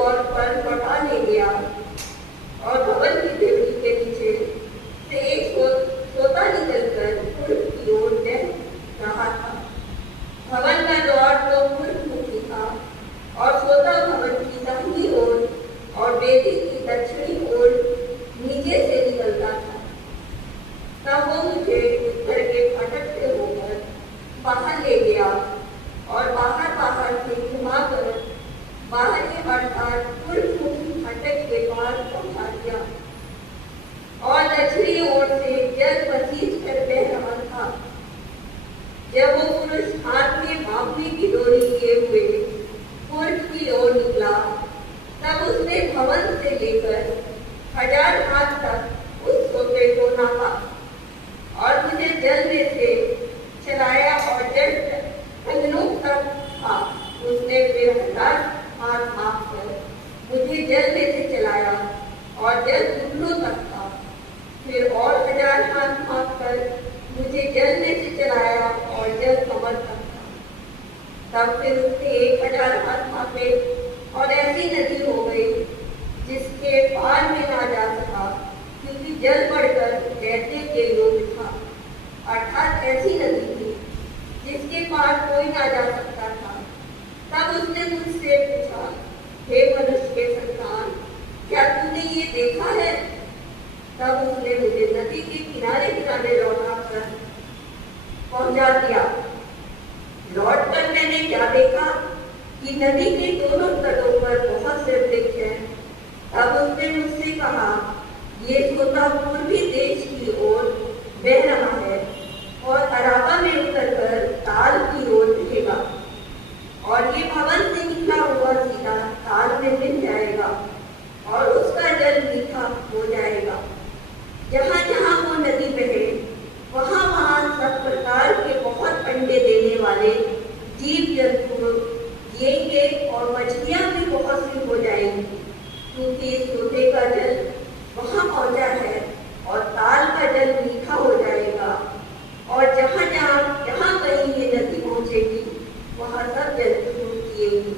ओर पर लौटा ले गया और भवन की देवड़ी के नीचे से एक सोता निकलकर पूर्व की ओर बह रहा था। भवन का द्वार तो पूर्वमुखी था और सोता भवन की दाहिनी ओर और वेदी की दक्षिणी ओर नीचे से निकलता था। तब वो मुझे उत्तर के फाटक से होकर बाहर ले गया और बाहर से घुमाकर बाहर के अर्थात पूर्वमुखी फाटक के पास पहुंचा दिया और दक्षिणी ओर से जल पसीज कर बह रहा था। जब वो पुरुष हाथ में मापने की डोरी लिए हुए पूर्व की ओर निकला, तब उसने भवन से लेकर 1000 हाथ तक उस सोते को नापा और मुझे जल में से चलाया और जल कंगनों तक था। उसने फिर 1000 हाथ मापकर मुझे जल में से चलाया और जल घुटनों तक था। फिर और 1000 हाथ मापकर मुझे जल में से चलाया और जल कमर तक था। तब फिर उसने 1000 हाथ मापे और ऐसी नदी हो गई जिसके पार में ना जा सका, क्योंकि जल बढ़कर बहने के योग्य था। अर्थात ऐसी नदी थी जिसके पार कोई ना जा सकता था। तब उसने मुझसे पूछा, हे मनुष्य के संतान, क्या तूने ये देखा है? तब उसने मुझे नदी के किनारे लौटा कर पहुंचा दिया। लौट कर मैंने क्या देखा कि नदी के दोनों तटों पर बहुत से वृक्ष हैं। तब उसने मुझसे कहा, ये सोता पूर्वी देश की ओर बह रहा है और अराबा में उतरकर ताल की ओर बहेगा और ये भवन से निकला हुआ सीधा ताल में मिल जाएगा और उसका जल मीठा हो जाएगा। जहाँ जहाँ वो नदी बहे वहाँ वहाँ सब प्रकार के बहुत अंडे देने वाले जीव जंतु जिएंगे और मछलियाँ भी बहुत सी हो जाएंगी, क्योंकि सोते का जल वहाँ पहुँचा है और ताल का जल मीठा हो जाएगा। और जहाँ कहीं ये नदी पहुँचेगी वहाँ सब जंतु जिएंगे।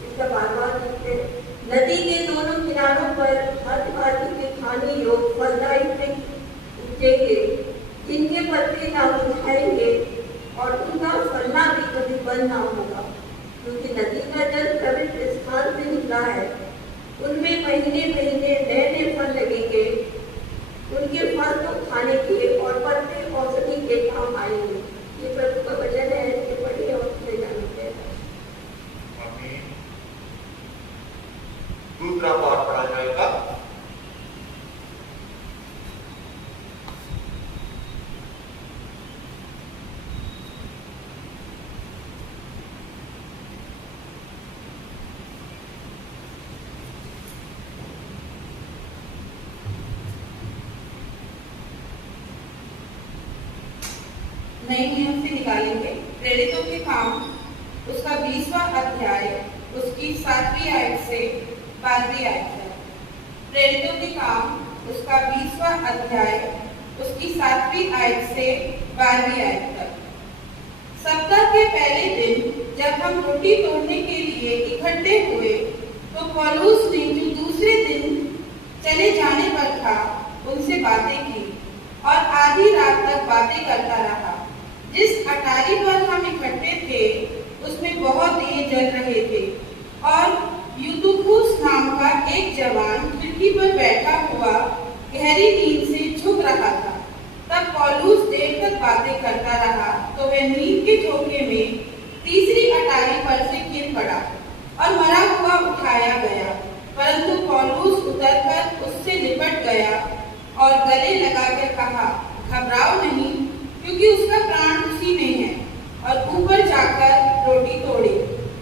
इसका बार करते हैं। नदी के दोनों किनारों पर भांति के खाने योग्य फलदायी वृक्ष उगेंगे, जिनके पत्ते ना मुरझाएंगे और उनका फलना भी कभी बंद ना होगा, क्योंकि नदी का जल पवित्र स्थान से निकला है। उनमें महीने महीने नए फल लगेंगे। उनके फल तो खाने के और पत्ते औषधि के काम आएंगे। ये प्रभु का वचन है, इसके पढ़िए और सुने जाने हैं। दूसरा पाठ पढ़ा जाएगा। नए नियम से निकालेंगे प्रेरितों के काम उसका 20वां अध्याय उसकी 7वीं आयत से 12वीं आयत तक। प्रेरितों के काम उसका 20वां अध्याय उसकी 7वीं आयत से 12वीं आयत तक। सप्ताह के पहले दिन जब हम रोटी तोड़ने के लिए इकट्ठे हुए, तो पौलुस ने जो दूसरे दिन चले जाने पर था उनसे बातें की और आधी रात तक बातें करता रहा। जिस अटारी पर हम इकट्ठे थे उसमें बहुत दिए जल रहे थे और यूतुखुस नाम का एक जवान खिड़की पर बैठा हुआ गहरी नींद से झुक रहा था। तब पौलुस देर तक बातें करता रहा, तो वह नींद के झोंके में तीसरी अटारी पर से गिर पड़ा और मरा हुआ उठाया गया। परंतु पौलुस उतरकर उससे लिपट गया और गले लगाकर कहा, घबराओ नहीं, क्योंकि उसका प्राण उसी में है। और ऊपर जाकर रोटी तोड़ी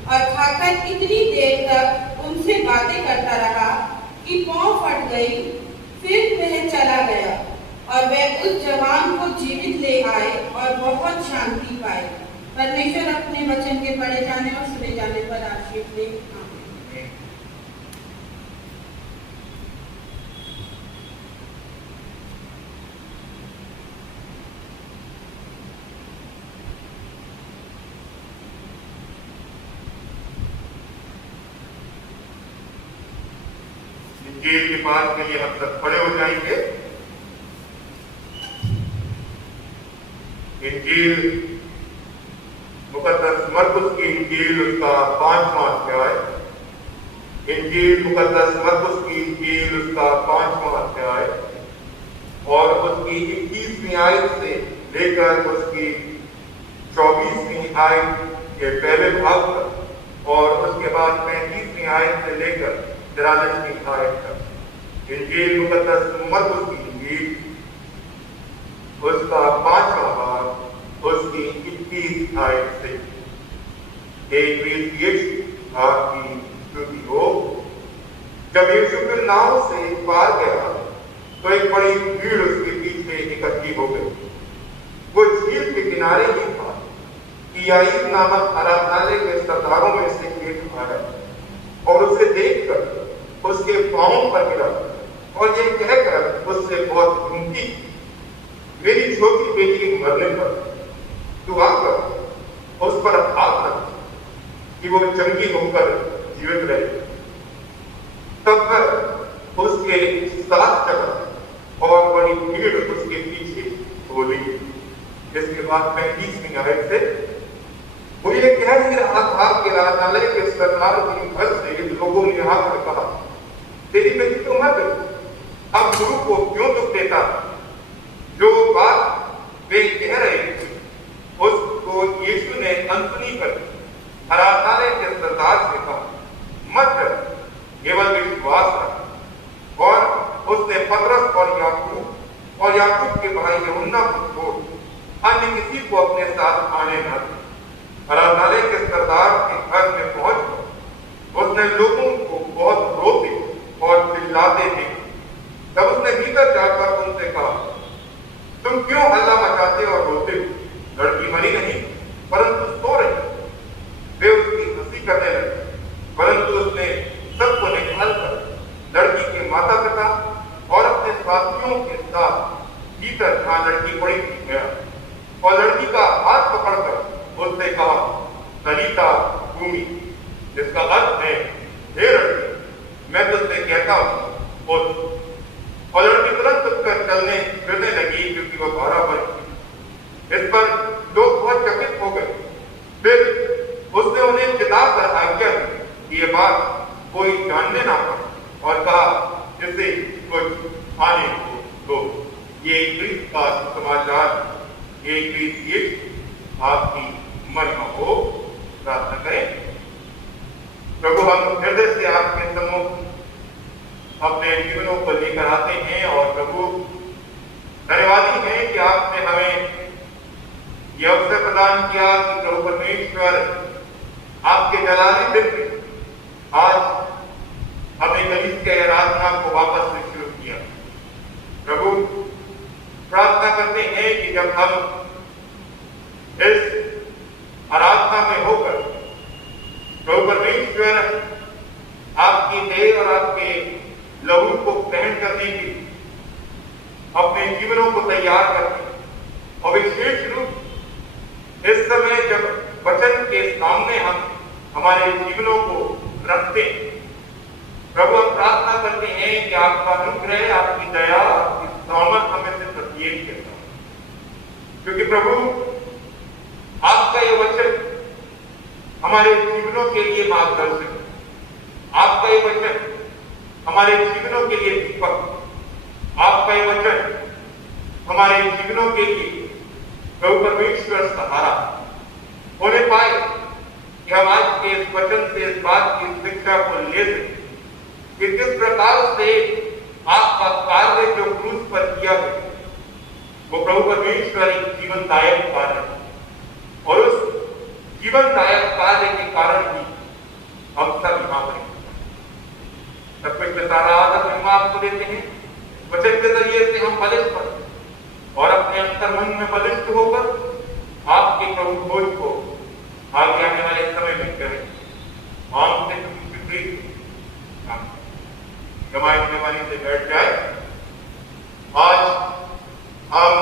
और खाकर इतनी देर तक उनसे बातें करता रहा कि पांव फट गई। फिर वह चला गया और वह उस जवान को जीवित ले आए और बहुत शांति पाई। परमेश्वर अपने वचन के पढ़े जाने और सुने जाने पर आशीष दे। आमीन। इंजील के पाठ के लिए हम सब खड़े हो जाएंगे। इंजील मुकद्दस मरकुस की इंजील उसका 5वां अध्याय, इंजील मुकद्दस मरकुस की इंजील उसका 5वां अध्याय और उसकी 21वीं आयत से लेकर उसकी 24वीं आयत के पहले भाग तक और उसके बाद 35वीं आयत से लेकर 43वीं आयत तक। इंजील मुकद्दस मरकुस की इंजील उसका 5वां भाग उसकी 21 आयत से। एक यीशु आपकी स्तुति हो। जब यीशु फिर नाव से पार गया तो एक बड़ी भीड़ उसके पीछे इकट्ठी हो गई। वो झील के किनारे ही था कि याईर नामक आराधनालय के सरदारों में से एक आया और उसे देखकर उसके पांवों पर गिरा और ये कहकर उससे बहुत विनती की, मेरी छोटी बेटी मरने पर तू आकर उस पर हाथ रख कि वो चंगी होकर जीवित रहे। तब वह उसके साथ चला और बड़ी भीड़ उसके पीछे हो ली। इसके बाद 35वीं आयत से वो ये कह रहा था कि आराधनालय के सरदार दिन भर से लोगों ने आकर कहा, तेरी बेटी तो मर गई, अब गुरु को क्यों दुख देता? जो बात वे कह रहे थे उसको यीशु ने अनसुनी कर आराधनालय के सरदार से कहा, मत डर, केवल विश्वास रख। और उसने पतरस और याकूब के भाई यूहन्ना को छोड़ अन्य किसी को अपने साथ आने न दिया। आराधनालय के सरदार के घर में पहुंचकर उसने लोगों को बहुत रोते और चिल्लाते देखे। तब उसने भीतर जाकर उनसे कहा, तुम क्यों हल्ला मचाते और रोते हो? लड़की मरी नहीं परंतु सो रही। वे उसकी हंसी करने लगे, परंतु उसने सबको निकाल कर लड़की के माता पिता और अपने साथियों के साथ भीतर जहां लड़की पड़ी थी गया और लड़की का हाथ पकड़कर उसने कहा, तलीता कूमी, जिसका अर्थ है, हे लड़की मैं तुझसे कहता हूं उठ। और लड़की तुरंत उठकर चलने फिरने लगी क्योंकि वह 12 वर्ष की। इस पर लोग बहुत चकित हो गए। फिर उसने उन्हें चिताकर आज्ञा दी कि ये बात कोई जानने ना पाए और कहा, जिसे कुछ आने को दो। ये क्रिस्त का समाचार, ये क्रिस्त यीशु आपकी महिमा हो। प्रार्थना करें। प्रभु, हम हृदय से आपके सम्मुख अपने जीवनों को लेकर आते हैं और प्रभु धन्यवादी हैं कि आपने हमें यह अवसर प्रदान किया कि प्रभु परमेश्वर आपके जलाली दिन में आज हमें कलीसिया की आराधना को वापस से शुरू किया। प्रभु प्रार्थना करते हैं कि जब हम इस आराधना में होकर प्रभु परमेश्वर आपकी देह और आपके लहू को ग्रहण करने के लिए अपने जीवनों को तैयार करते और विशेष रूप इस समय जब वचन के सामने हम हमारे जीवनों को रखते हैं, प्रभु हम प्रार्थना करते हैं कि आपका अनुग्रह, आपकी दया, आपकी सामर्थ हमें से प्रत्येक के साथ, क्योंकि प्रभु आपका ये वचन हमारे जीवनों के लिए मार्गदर्शक है। आपका ये वचन हमारे जीवनों के लिए दीपक, आपका ये वचन हमारे जीवनों के लिए प्रभु परमेश्वर सहारा होने पाए कि हम आज के इस वचन से इस बात की शिक्षा को ले सकें कि किस प्रकार से आपका कार्य जो क्रूस पर किया गया वो प्रभु परमेश्वर एक जीवनदायक कार्य है और उस जीवनदायक कार्य के कारण ही हम सब यहाँ पर सब कुछ सारा आदर हम आपको देते हैं। वचन के जरिए से हम बलिष्ठ बनते और अपने अंतर्मन में बलिष्ठ होकर आपके प्रभु भोज को आगे आने वाले समय में करें। हम से विपरीत जमाने वाली से बैठ जाए। आज हम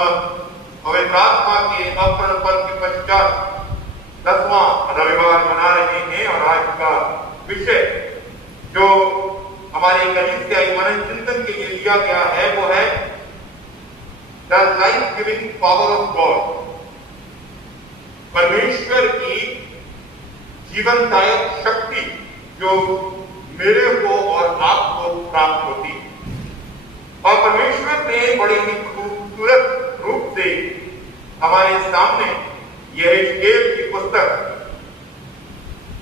पवित्र आत्मा के अपर्ण पद के पश्चात 10वां रविवार मना रहे हैं और आज का विषय जो हमारे कलीसियाई मनन चिंतन के लिए लिया गया है वो है the life giving power of God, परमेश्वर की जीवनदायक शक्ति जो मेरे को और आपको प्राप्त होती है। और परमेश्वर ने बड़े ही खूबसूरत रूप से हमारे सामने यहेजकेल की पुस्तक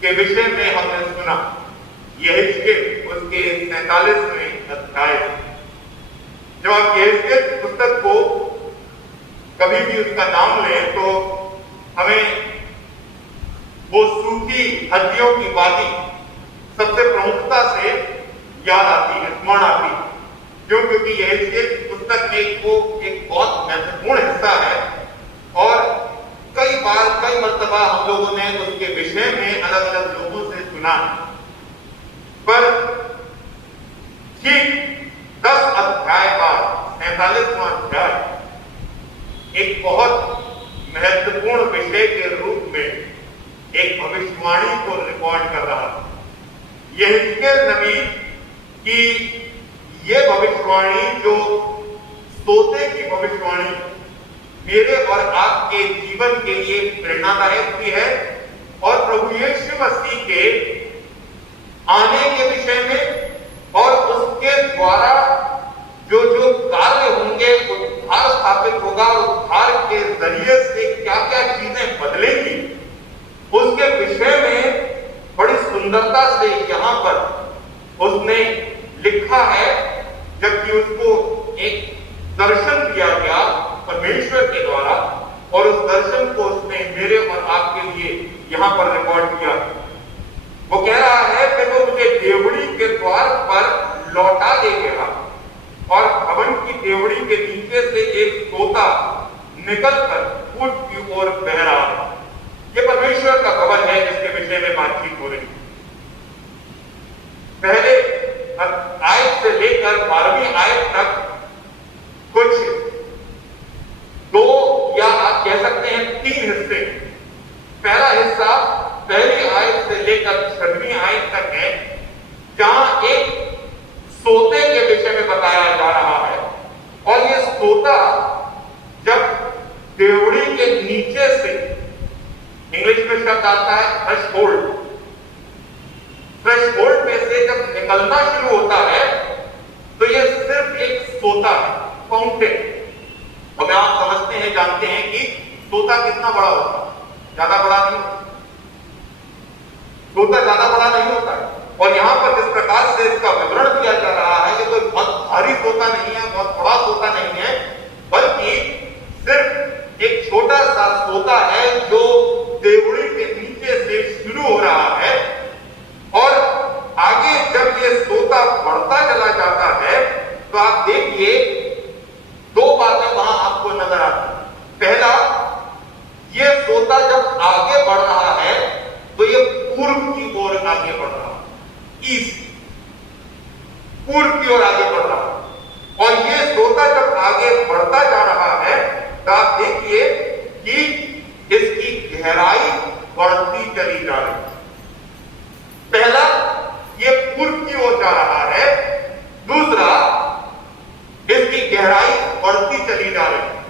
के विषय में हमने सुना। यहेजकेल उसके 47वें अध्याय। जब आप यहेजकेल की पुस्तक को कभी भी उसका नाम लें तो हमें वो सूखी हड्डियों की वादी सबसे प्रमुखता से याद आती है, स्मरण आती है। क्यों? क्योंकि यहेजकेल की पुस्तक में वो एक बहुत महत्वपूर्ण हिस्सा है और कई बार कई मर्तबा हम लोगों ने उसके विषय में अलग अलग लोगों से सुना। पर ठीक 10 अध्याय बाद 47वां अध्याय एक बहुत महत्वपूर्ण विषय के रूप में एक भविष्यवाणी को रिकॉर्ड कर रहा है। यहेजकेल नबी की ये भविष्यवाणी जो सोते की भविष्यवाणी मेरे और आपके जीवन के लिए प्रेरणादायक भी है और प्रभु यीशु मसीह के आने के विषय में और उसके द्वारा जो जो कार्य होंगे, उद्धार स्थापित होगा, उद्धार के जरिए से क्या क्या चीजें बदलेंगी, उसके विषय में बड़ी सुंदरता से यहां पर उसने लिखा है। जबकि उसको एक दर्शन दिया गया परमेश्वर के द्वारा और उस दर्शन को उसने मेरे और आपके लिए यहां पर रिकॉर्ड किया। वो कह रहा है कि वो मुझे देवड़ी के द्वार पर लौटा ले गया और भवन की देवड़ी के नीचे से एक तोता निकलकर पूर्व की ओर बह रहा था। ये परमेश्वर का भवन है जिसके विषय में बातचीत हो रही। पहले आयत से लेकर 12वीं आयत तक कुछ 2 या आप कह सकते हैं 3 हिस्से। पहला हिस्सा पहली आयत से लेकर 6वीं आयत तक है, जहां एक सोते के विषय में बताया जा रहा है। और ये सोता जब देवड़ी के नीचे से, इंग्लिश में शब्द आता है थ्रेशहोल्ड, थ्रेशहोल्ड में से जब निकलना शुरू होता है तो ये सिर्फ एक सोता है, फाउंटेन। और आप समझते हैं, जानते हैं कि सोता कितना बड़ा होता है? ज्यादा बड़ा नहीं होता, सोता ज्यादा बड़ा नहीं होता है। और यहां पर जिस प्रकार से इसका विवरण दिया जा रहा है, ये कोई बहुत भारी सोता नहीं है, बहुत बड़ा सोता नहीं है, बल्कि सिर्फ एक छोटा सा सोता है जो देवड़ी के नीचे से शुरू हो रहा है। और आगे जब ये सोता बढ़ता चला जाता है तो आप देखिए 2 बातें वहां आपको नजर आती हैं। पहला, ये सोता जब आगे बढ़ रहा है तो ये पूर्व की ओर आगे बढ़ रहा है, ईस्ट, पूर्व की ओर आगे बढ़ रहा है। और ये सोता जब आगे बढ़ता जा रहा है तो आप देखिए कि इसकी गहराई बढ़ती चली जा रही है। पहला, ये पूर्व की ओर जा रहा है। दूसरा, इसकी गहराई बढ़ती चली जा रही है।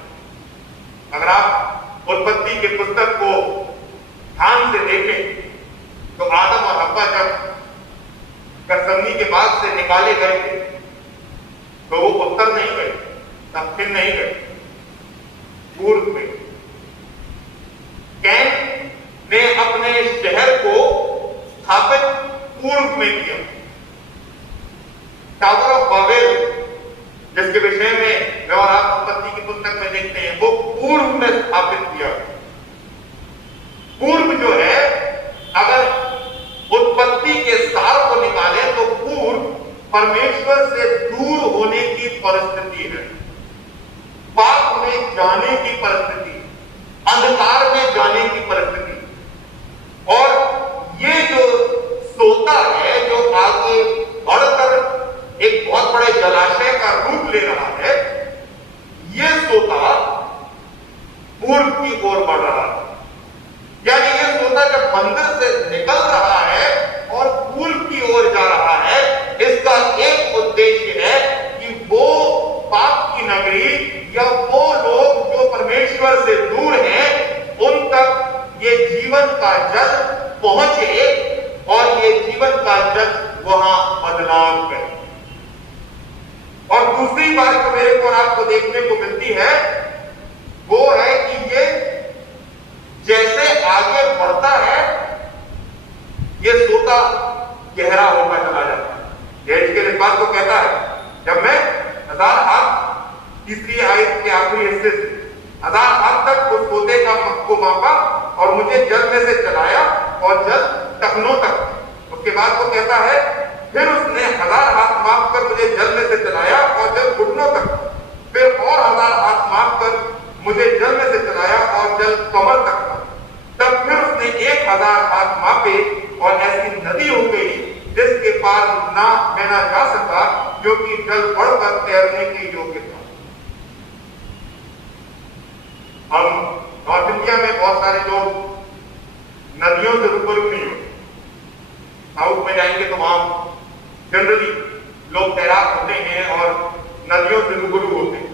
अगर आप उत्पत्ति की पुस्तक को ध्यान से देखें तो आदम और हव्वा जब कसमनी के बाग से निकाले गए थे तो वो उत्तर नहीं गए, दक्षिण नहीं गए, पूर्व में। कैन ने अपने शहर को स्थापित पूर्व में किया। टावर ऑफ बाबेल, जिसके विषय में मैं और आप उत्पत्ति की पुस्तक में देखते हैं, वो पूर्व में स्थापित किया। पूर्व जो है, अगर उत्पत्ति के सार को निकाले तो पूर्व परमेश्वर से दूर होने की परिस्थिति है, पाप में जाने की परिस्थिति, अंधकार में जाने की परिस्थिति। और ये जो सोता है जो आगे बढ़कर एक बहुत बड़े जलाशय का रूप ले रहा है, ये सोता पूर्व की ओर बढ़ रहा है। यानी ये सोता जब मंदिर से निकल रहा है और पूर्व की ओर जा रहा है, इसका अचानक वहां बदलाव करें। और दूसरी बात जो मेरे को और आपको देखने को मिलती है वो है कि ये जैसे आगे बढ़ता है ये सोता गहरा होता चला जाता है। यह के बात को कहता है, जब मैं 1000 हाथ तीसरी आयत के आखिरी हिस्से से 1000 हाथ तक उस सोते को मापा और मुझे जल में से चलाया और जल टखनों तक। उसके बाद वो कहता है फिर उसने 1000 हाथ माप कर मुझे जल में से चलाया और जल घुटनों तक, फिर और 1000 हाथ माप कर मुझे जल में से चलाया और जल कमर तक। तब फिर उसने 1000 हाथ मापे और ऐसी नदी हो गई जिसके पार मैं ना जा सका, क्योंकि जल बढ़कर तैरने के योग्य था। हम नॉर्थ इंडिया में बहुत सारे लोग नदियों से रूबरू नहीं होते। साउथ में जाएंगे तो वहां जनरली लोग तैराक होते हैं और नदियों से रूबरू होते हैं।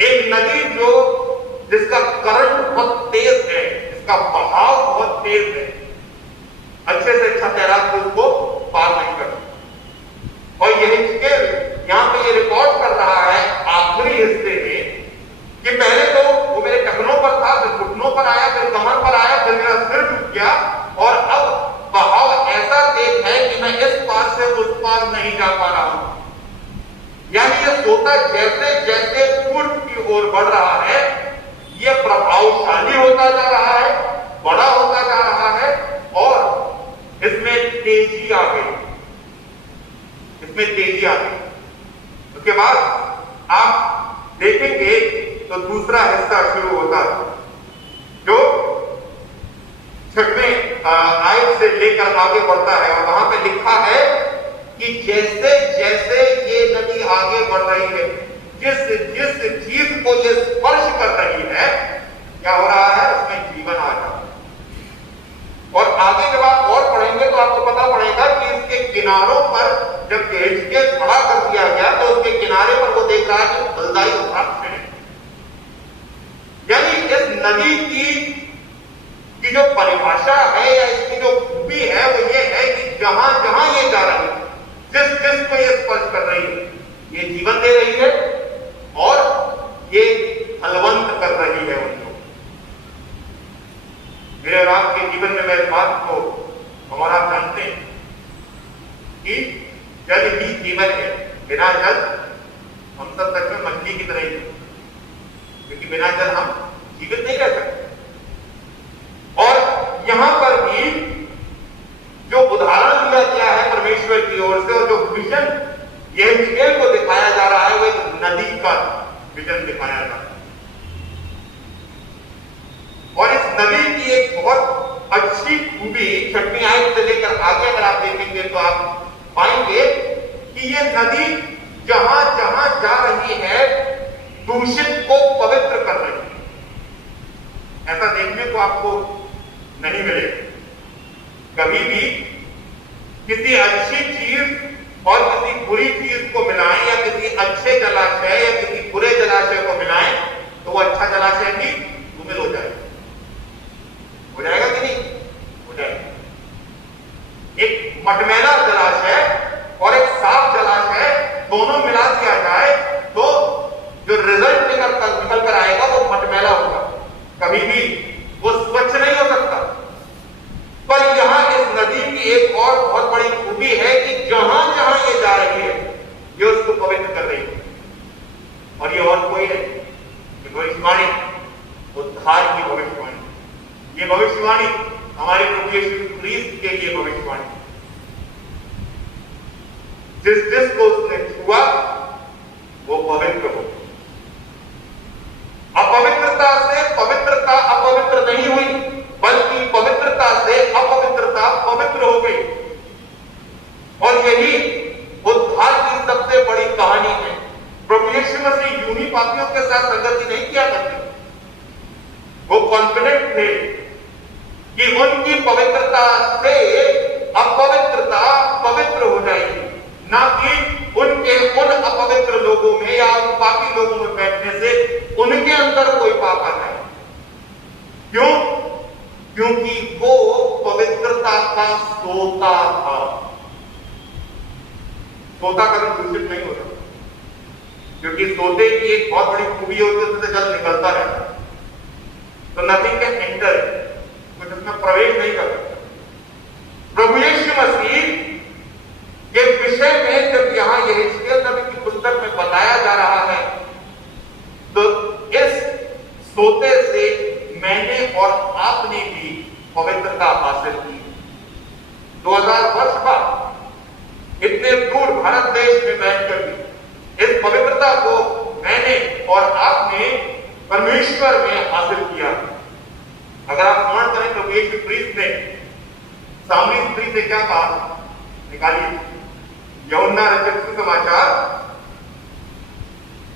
एक नदी जिसका करंट बहुत तेज है, जिसका बहाव बहुत तेज है, अच्छे से अच्छा तैराक उसको पार नहीं करता। और यहां पे ये रिकॉर्ड कर रहा है आखिरी हिस्से में कि पहले तो वो मेरे टखनों पर था, फिर घुटनों पर आया, फिर कमर पर आया, फिर मेरा सिर झुक गया और अब बहाव ऐसा तेज है कि मैं इस पार से उस पार नहीं जा पा रहा हूं। यानी ये सोता जैसे जैसे पूर्व की ओर बढ़ रहा है ये प्रभावशाली होता जा रहा है, बड़ा होता जा रहा है और इसमें तेजी आ गई, उसके बाद आप देखेंगे तो दूसरा हिस्सा शुरू होता है जो 6वें आयत से लेकर आगे बढ़ता है। और वहां पे लिखा है कि जैसे जैसे ये नदी आगे बढ़ रही है, जिस चीज को ये स्पर्श कर रही है, क्या हो रहा है, उसमें जीवन आ रहा है। और आगे जब आप और पढ़ेंगे तो आपको पता पड़ेगा कि इसके किनारों पर जब घेज के खड़ा कर दिया गया तो उसके किनारे पर वो देख रहा है कि फलदायी वृक्ष है। यानी इस नदी की जो परिभाषा है या इसकी जो खूबी है वो ये है कि जहां जहां ये जा रही है, जिस को ये स्पर्श कर रही है, ये जीवन दे रही है और ये फलवंत कर रही है उनको। मेरे और आपके जीवन में मैं इस बात को हमारा जानते हैं कि जल ही जीवन है। बिना जल हम सब सच में मछली की तरह ही, क्योंकि बिना जल हम जीवित नहीं रह सकते। और यहां पर भी जो उदाहरण दिया गया है परमेश्वर की ओर से और जो विजन यह को दिखाया जा रहा है वो एक नदी का विजन दिखाया जा रहा है। और इस नदी की एक बहुत अच्छी खूबी 6वीं आयत से लेकर आगे अगर आप देखेंगे तो आप पाएंगे कि ये नदी जहां जहां जा रही है दूषित को पवित्र कर रही है। ऐसा देखने को आपको नहीं मिलेगा। कभी भी किसी अच्छी चीज और किसी बुरी चीज को मिलाएं या किसी अच्छे जलाशय या किसी बुरे जलाशय को मिलाएं तो वो अच्छा जलाशय भी धूमिल हो जाएगा। हो जाएगा कि नहीं? हो जाएगा। एक मटमैला जलाशय और एक साफ जलाशय दोनों मिला दिया जाए तो जो रिजल्ट निकल कर आएगा वो मटमैला होगा, कभी भी वो स्वच्छ नहीं हो सकता। पर यहां इस नदी की एक और बहुत बड़ी खूबी है कि जहां जहां ये जा रही है ये उसको पवित्र कर रही है। और ये और कोई नहीं, ये भविष्यवाणी उद्धार की भविष्यवाणी। ये भविष्यवाणी हमारे प्रभु यीशु क्रिस्त के लिए भविष्यवाणी। जिस को उसने छुआ वो पवित्र हो। अपवित्रता से पवित्रता अपवित्र नहीं हुई, बल्कि पवित्रता से अपवित्रता पवित्र हो गई। और यही उद्धार की सबसे बड़ी कहानी है। प्रभु यीशु मसीह यूं ही पापियों के साथ संगति नहीं किया करते। वो कॉन्फिडेंट थे कि उनकी पवित्रता से अपवित्रता पवित्र हो जाएगी, ना कि उनके उन अपवित्र लोगों में या उन पापी लोगों में बैठने से उनके अंदर कोई पाप आ जाए। क्यों? क्योंकि वो पवित्रता का सोता था। सोता कभी दूषित नहीं होता, क्योंकि सोते की एक बहुत बड़ी खूबी होती है, उससे जल निकलता रहता है, तो नथिंग कैन एंटर, कुछ उसमें प्रवेश नहीं कर सकता। प्रभु यीशु मसीह के विषय में जब यहां यहेजकेल नबी की पुस्तक में बताया जा रहा है, तो इस सोते से मैंने और आपने भी पवित्रता हासिल की। 2000 वर्ष बाद इतने दूर भारत देश में बैठकर भी इस पवित्रता को मैंने और आपने परमेश्वर में हासिल किया। अगर आप स्मरण करें तो यीशु क्रिस्त ने सामरी स्त्री से क्या कहा, निकालिए यूहन्ना रचित सुसमाचार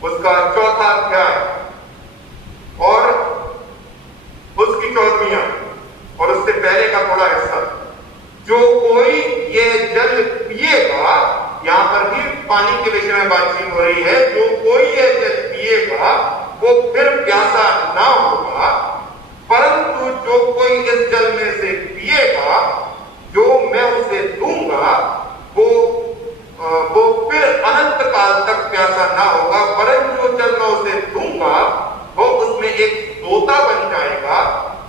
उसका 4वां अध्याय और उसकी 14वीं और उससे पहले का थोड़ा हिस्सा। जो कोई ये जल पिएगा, यहां पर भी पानी के विषय में बातचीत हो रही है, जो कोई ये जल पिएगा वो फिर प्यासा ना होगा, परंतु जो कोई इस जल में से पिएगा जो मैं उसे दूंगा वो फिर अनंत काल तक प्यासा ना होगा, परंतु जो जल मैं उसे दूंगा वो उसमें एक सोता बन जाएगा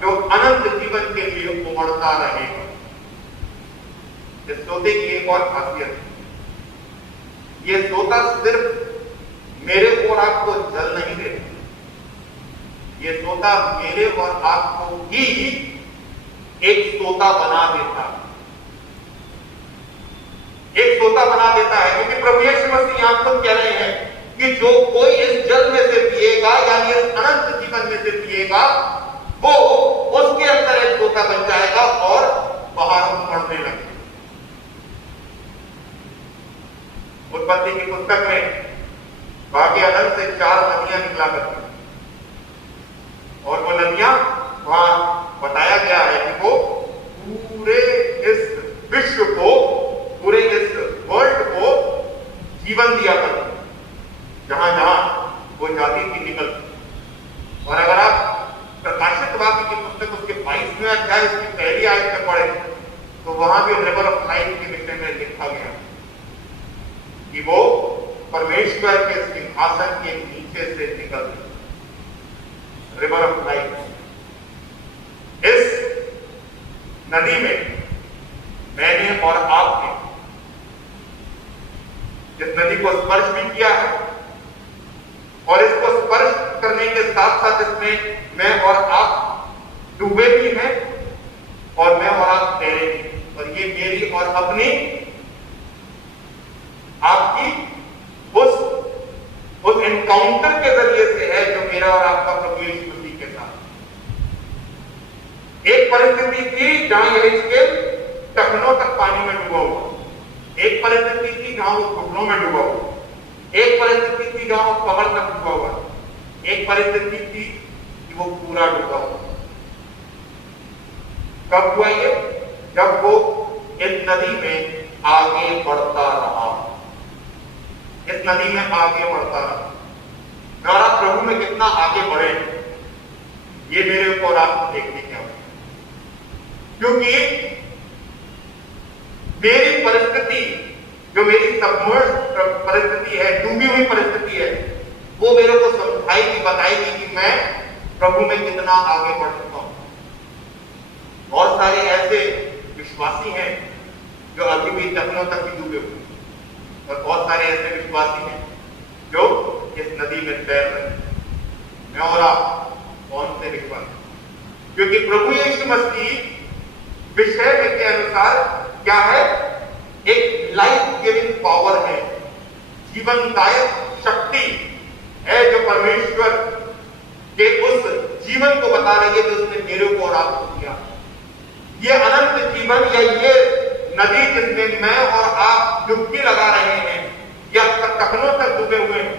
जो अनंत जीवन के लिए उमड़ता रहेगा। इस सोते की एक और खासियत है, ये सोता सिर्फ मेरे और आपको जल नहीं देता, ये सोता मेरे और आपको ही एक सोता बना देता है, एक सोता बना देता है। क्योंकि प्रभु यीशु मसीह यहां खुद कह रहे हैं कि जो कोई इस जल में से पिएगा, यानी इस अनंत जीवन में से पिएगा, वो उसके अंदर एक सोता बन जाएगा और बाहर उमड़ने लगेगा। उत्पत्ति की पुस्तक में बाकी अदन से 4 नदियां निकला करती और वो नदियां वहां बताया गया है कि वो पूरे इस विश्व को, पूरे इस वर्ल्ड को जीवन दिया करती, जहां जहां वो जाती थी निकलती। और अगर आप प्रकाशित वाक्य की पुस्तक उसके 22वें अध्याय उसकी पहली आयत में पढ़े तो वहां भी रिवर ऑफ लाइफ के विषय में लिखा गया कि वो परमेश्वर के सिंहासन के नीचे से निकलती, रिवर ऑफ लाइफ। इस नदी में मैंने और आपने इस नदी को स्पर्श भी किया है और इसको स्पर्श करने के साथ साथ इसमें मैं और आप डूबे भी हैं और मैं और आप तैरे भी, और ये मेरी और अपनी आपकी उस एनकाउंटर के जरिए से है जो मेरा और आपका प्रभु यीशु मसीह के साथ। एक परिस्थिति थी जहां यहेजकेल टखनों तक पानी में डूबा हुआ, एक परिस्थिति थी जहां वो घुटनों में डूबा हुआ, एक परिस्थिति थी जहां वो कमर तक डूबा हुआ, एक परिस्थिति थी कि वो पूरा डूबा हुआ। कब हुआ ये? जब वो इस नदी में आगे बढ़ता रहा, इस नदी में आगे बढ़ता रहा। मैं और आप प्रभु में कितना आगे बढ़े ये मेरे ऊपर आप देखने क्या, क्योंकि मेरी परिस्थिति, जो मेरी सबमर्ज परिस्थिति है, डूबी हुई परिस्थिति है, वो मेरे को समझाएगी, बताएगी कि मैं प्रभु में कितना आगे बढ़ सकता हूं। बहुत सारे ऐसे विश्वासी हैं जो अभी भी टखनों तक ही डूबे हुए, और बहुत सारे ऐसे विश्वासी हैं जो इस नदी में तैर रहे हैं। मैं और आप कौन से विश्वासी? क्योंकि प्रभु यीशु मसीह विषय के अनुसार क्या है? एक लाइफ गिविंग पावर है, जीवनदायक शक्ति है जो परमेश्वर के उस जीवन को बता रही है जो उसने मेरे को और आपको दिया। ये अनंत जीवन या ये नदी जिसमें मैं और आप डुबकी लगा रहे हैं या टखनों तक डूबे हुए हैं,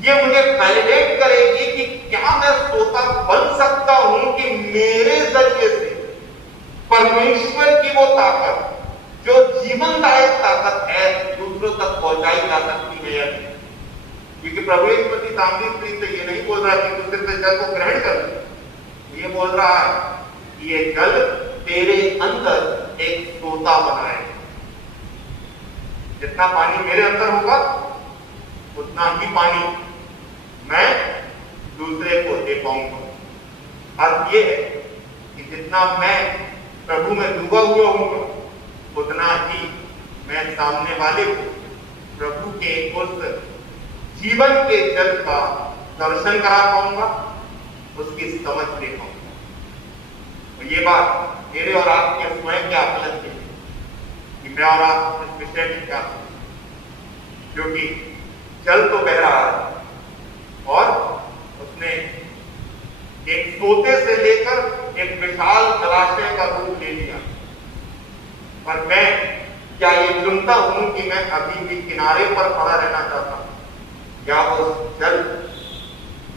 ये मुझे वैलिडेट करेगी कि क्या मैं सोता बन सकता हूं कि मेरे जरिए से परमेश्वर की वो ताकत जो जीवनदायक ताकत है दूसरों तक पहुंचाई जा सकती है या नहीं। क्योंकि प्रभु यीशु मसीह सामने स्त्री से ये नहीं बोल रहा कि दूसरे से जल को ग्रहण कर, ये बोल रहा है कि ये जल तेरे अंदर एक सोता बनाए। जितना पानी मेरे अंदर होगा उतना ही पानी मैं दूसरे को दे पाऊंगा। अर्थ ये है कि जितना मैं प्रभु में डूबा हुआ हूंगा उतना ही मैं सामने वाले को प्रभु के उस जीवन के जल का दर्शन करा पाऊंगा, उसकी समझ दे पाऊंगा। तो ये बात मेरे और आपके स्वयं के आकलन के कि मैं और आप इस विषय में क्या, क्योंकि जल तो बह रहा है और उसने एक सोते से लेकर एक विशाल जलाशय का रूप ले लिया। पर मैं क्या ये चुनता हूं कि मैं अभी भी किनारे पर खड़ा रहना चाहता हूं या उस जल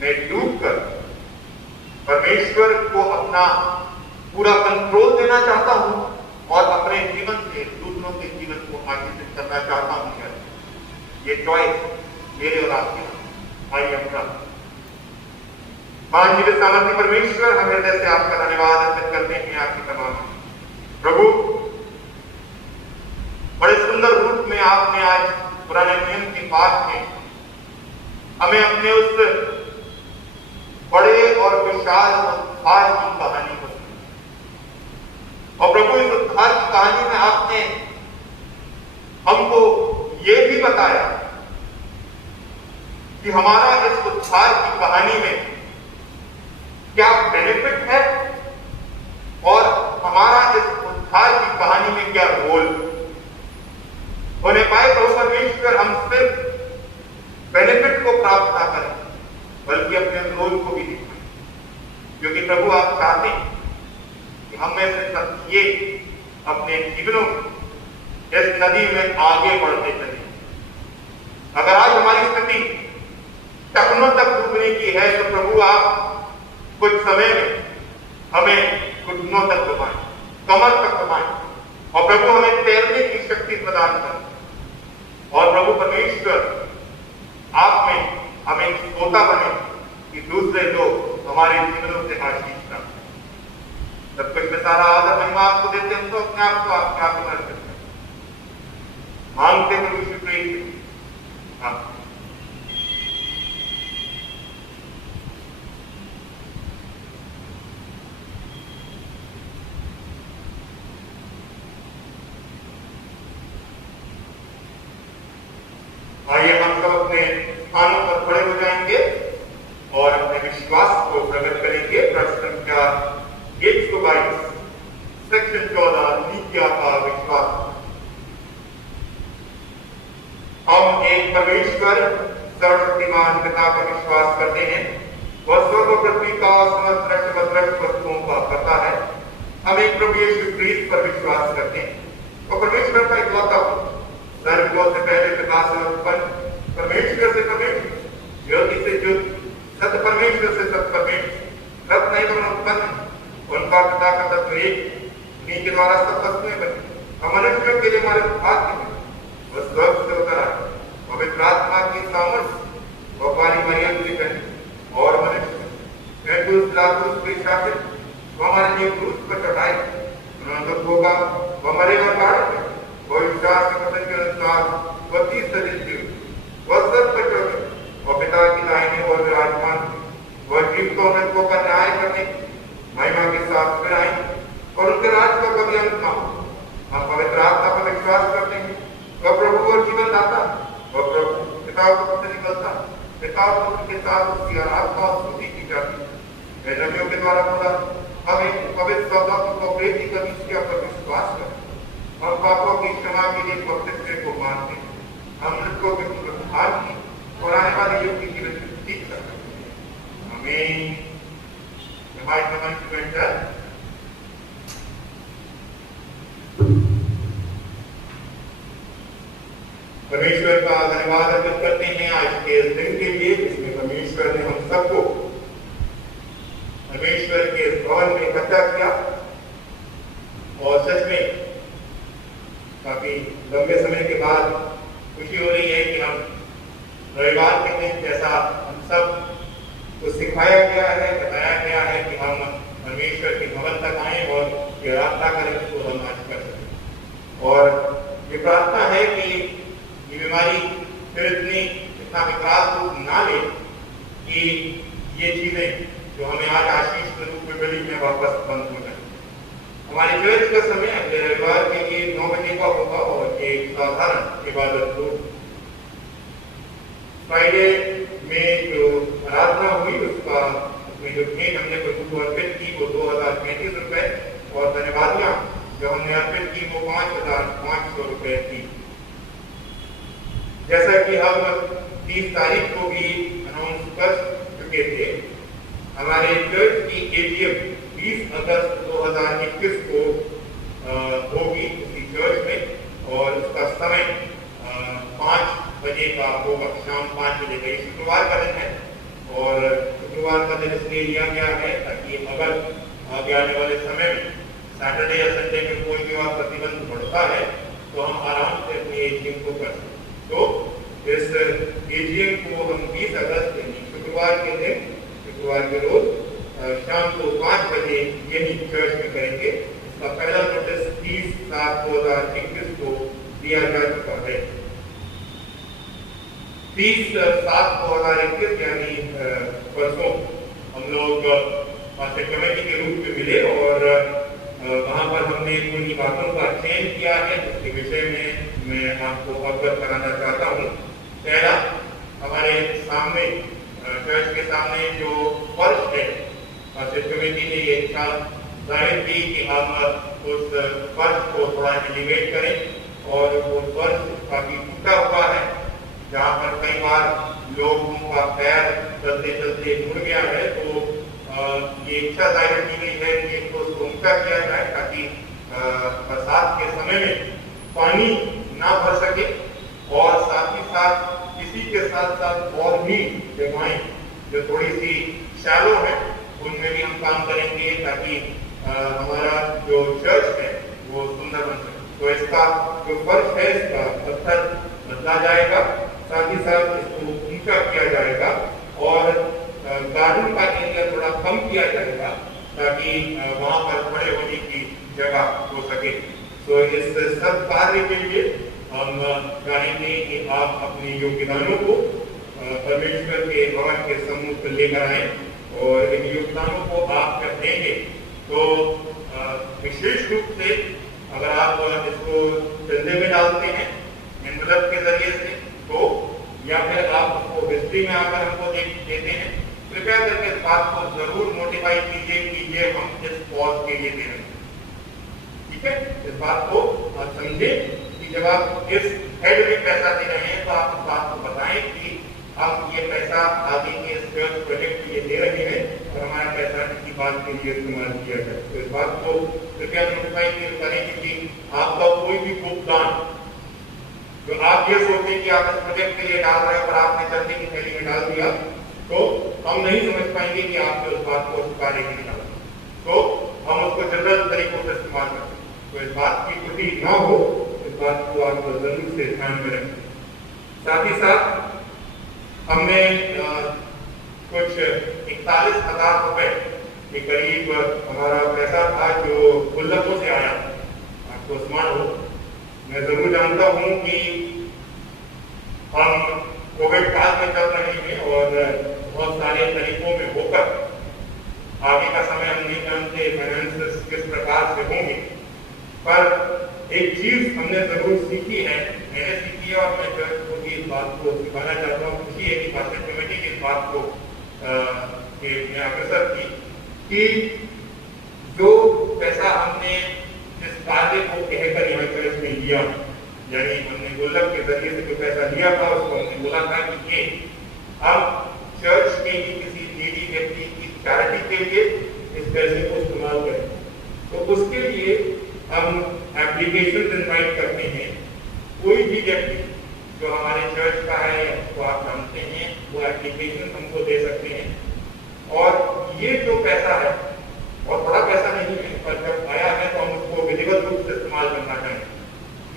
में डूबकर परमेश्वर को अपना पूरा कंट्रोल देना चाहता हूं और अपने जीवन से दूसरों के जीवन को आशीषित करना चाहता हूं। ये चॉइस मेरे और आपके आइए अपना महान जीवित सामर्थ्य परमेश्वर, हम हृदय से आपका धन्यवाद अर्पित करते हैं। आपकी तमाम प्रभु बड़े सुंदर रूप में आपने आज पुराने नियम के पाठ में हमें अपने उस बड़े और विशाल उद्धार की कहानी को सुना। और प्रभु इस उद्धार की कहानी में आपने हमको ये भी बताया कि हमारा इस उद्धार की कहानी में क्या बेनिफिट है और हमारा इस उद्धार की कहानी में क्या रोल होने पाए। प्रभु परमेश्वर हम सिर्फ बेनिफिट को प्राप्त ना करें बल्कि अपने रोल को भी दिखाएं, क्योंकि प्रभु आप चाहते हैं कि हम में से प्रत्येक अपने जीवनों में इस नदी में आगे बढ़ते चले। अगर आज हमारी स्थिति टखनों तक डूबने की है तो प्रभु आप कुछ समय में हमें घुटनों तक डुबाएं, कमर तक डुबाएं और प्रभु हमें तैरने की शक्ति प्रदान करें। और प्रभु परमेश्वर आप में हमें सोता बने कि दूसरे लोग हमारे जीवनों से आशीष प्राप्त करें। सब कुछ में सारा आदर महिमा आपको देते हैं, तो अपने आप को आपके आप समर्पित करते हैं, मांगते प्रभु से प्रेरित। हाँ, आइए हम सब अपने स्थानों पर खड़े हो जाएंगे और अपने विश्वास को प्रकट करेंगे। प्रश्न संख्या 122 सेक्शन 14 नीतिया का विश्वास। हम एक परमेश्वर सर्वशक्तिमान पिता का विश्वास करते हैं। वह स्वर्ग और पृथ्वी का समस्त वस्तुओं का करता है। हम एक प्रभु यीशु क्रिस्त पर विश्वास करते हैं और परमेश्वर का इकलौता सर्वों से पहले प्रकाश में उत्पन्न परमेश्वर से परमेश्वर, ज्योति से ज्योति, सत्य परमेश्वर से सत्य परमेश्वर, रत्न नहीं तो उत्पन्न, उनका पिता का तत्व एक, उन्हीं के द्वारा सब वस्तुएं बनी। हम मनुष्यों के लिए हमारे भाग्य में वह स्वर्ग से उतरा है, पवित्र आत्मा की सामर्थ्य और पानी मरियम की बहन और मनुष्य मैं क्रूस लाक्रूस के शासन वो हमारे लिए क्रूस पर चढ़ाई, उन्होंने दुख होगा वह मरे और बाढ़ और विचार के कथन के अनुसार वह 30 दिन वह सब पर चढ़ और पिता की दाहिनी ओर विराजमान, वह जीवितों और मृतकों का न्याय करने महिमा के साथ फिर आई और उनके राज का कभी अंत ना हो। हम पवित्र आत्मा पर विश्वास करते हैं, वह प्रभु और जीवन दाता, वह प्रभु पिता को पुत्र निकलता, पिता और पुत्र के साथ उसकी आराधना और स्तुति की जाती है। नबियों के द्वारा बोला, हम एक पवित्र सौदा को प्रेरित कर इसके पर विश्वास करते और पापों की क्षमा के लिए बपतिस्मे को मानते हैं। हम मृतकों के पुनरुत्थान की और आने वाले युग की जीवन की ठीक करते हैं। आमीन। हमारे समझ में परमेश्वर का धन्यवाद अर्पित करते हैं आज के इस दिन के लिए जिसमें परमेश्वर ने हम सबको परमेश्वर के भवन में इकट्ठा किया। और सच में काफी लंबे समय के बाद खुशी हो रही है कि हम रविवार के दिन जैसा हम सब को सिखाया गया है, बताया गया है कि हम परमेश्वर के भवन तक आए और ये रास्ता करें तो हम आज कर सकें। और ये प्रार्थना है कि ये बीमारी फिर इतना विकराल रूप ना ले कि ये चीजें जो हमें आज आशीष के रूप में मिली में वापस बंद हो जाए। हमारे चर्च का समय अगले रविवार के लिए 9 बजे का होगा और एक साधारण इबादत होगी। फ्राइडे में जो आराधना हुई उसमें जो भेंट हमने प्रभु को अर्पित की वो 2035 रुपए और धन्यवादियां जो हमने अर्पित की वो 5500 रुपए थी। जैसा कि हम 30 तारीख को भी अनाउंस कर चुके थे, हमारे चर्च की एटीएम 20 अगस्त 2021 को होगी उसी चर्च में और उसका समय 5 बजे का होगा, शाम 5 बजे का। शुक्रवार का दिन है और शुक्रवार का दिन इसलिए लिया गया है ताकि अगर आगे आने वाले समय में सैटरडे या संडे में कोई भी और प्रतिबंध बढ़ता है तो हम आराम से अपने एटीएम को कर सकते। तो इस एटीएम को हम 20 अगस्त शुक्रवार के दिन, शुक्रवार के रोज शाम को 5 बजे यही चर्च में करेंगे। इसका पहला नोटिस 30/7/2021 को दिया जा चुका है। 30/7/2021 यानी परसों हम लोग कमेटी के रूप में मिले और वहां पर हमने कुछ बातों का चयन किया है जिसके विषय में मैं आपको अवगत कराना चाहता हूँ। पहला, हमारे सामने चर्च के सामने जो फर्श है, कमेटी ने ये इच्छा जाहिर की कि हम उस फर्श को थोड़ा एलिवेट करें और वो फर्श काफी टूटा हुआ है, जहाँ पर कई बार लोगों का पैर चलते चलते मुड़ गया है। तो ये इच्छा जाहिर की गई है कि इसको ऊंचा किया जाए ताकि बरसात के समय में पानी ना भर सके और साथ ही साथ इसी के साथ साथ और भी जगहें जो थोड़ी सी शैलो है उनमें भी हम काम करेंगे ताकि हमारा जो चर्च है वो सुंदर बन सके। तो इसका जो फर्श है इसका पत्थर बदला जाएगा, साथ ही साथ इसको ऊंचा किया जाएगा और गार्डन का एरिया थोड़ा कम किया जाएगा ताकि वहां पर खड़े होने की जगह हो सके। तो इस सब कार्य के लिए हम चाहेंगे कि आप अपने योगदानों को परमेश्वर के भवन के सम्मुख लेकर आए और इन योगदानों को आप जब देंगे तो विशेष रूप से अगर आप इसको चंदे में डालते हैं एनवलप के जरिए से तो या फिर आप उसको हिस्ट्री में आकर हमको देते हैं, कृपया करके इस बात को जरूर नोटिफाई कीजिए कि ये हम इस कॉज के लिए दे रहे हैं। ठीक है, इस बात को आप समझें कि जब आप इस हेड में पैसा दे रहे हैं तो आप इस बात को बताएं कि हम ये पैसा आगे के चर्च प्रोजेक्ट के लिए दे रहे हैं और हमारा पैसा किसी बात के लिए इस्तेमाल किया जाए। तो इस बात को कृपया नोटिफाई करें कि आपका कोई भी भुगतान जो आप ये सोचते कि आप इस प्रोजेक्ट के लिए डाल रहे हैं पर आपने चंदे की थैली में डाल दिया तो हम नहीं समझ पाएंगे कि आपने उस बात को स्वीकार नहीं डाला, तो हम उसको जनरल तरीकों से इस्तेमाल करते हैं। तो इस बात की त्रुटि ना हो, इस बात को आप जरूर से ध्यान में रखें। साथ ही साथ हमने कुछ 41,000 रुपए के करीब हमारा पैसा था जो गुल्लकों से आया, आपको स्मरण हो। मैं जरूर जानता हूं कि हम कोविड काल में चल रहे हैं और बहुत सारे तरीकों में होकर आगे का समय हम नहीं जानते फाइनेंस किस प्रकार से होंगे, पर एक चीज हमने जरूर सीखी है, मैंने सीखी है और मैं चर्च को भी इस बात को सिखाना चाहता हूँ। खुशी है कि पास्टर कमेटी की इस बात को अग्रसर की कि जो पैसा हमने जिस कार्य को कहकर यहाँ चर्च में लिया, यानी हमने गुल्लक के जरिए से जो पैसा लिया था उसको हमने बोला था कि ये हम चर्च के किसी नीडी व्यक्ति की चैरिटी के लिए इस पैसे को इस्तेमाल करें। तो उसके लिए हम एप्लीकेशन इनवाइट करते हैं। कोई भी व्यक्ति जो हमारे चर्च का है या उसको आप जानते हैं वो एप्लीकेशन हमको दे सकते हैं और ये जो पैसा है और बड़ा पैसा नहीं है पर जब आया है तो हम उसको विधिवत रूप से इस्तेमाल करना चाहेंगे।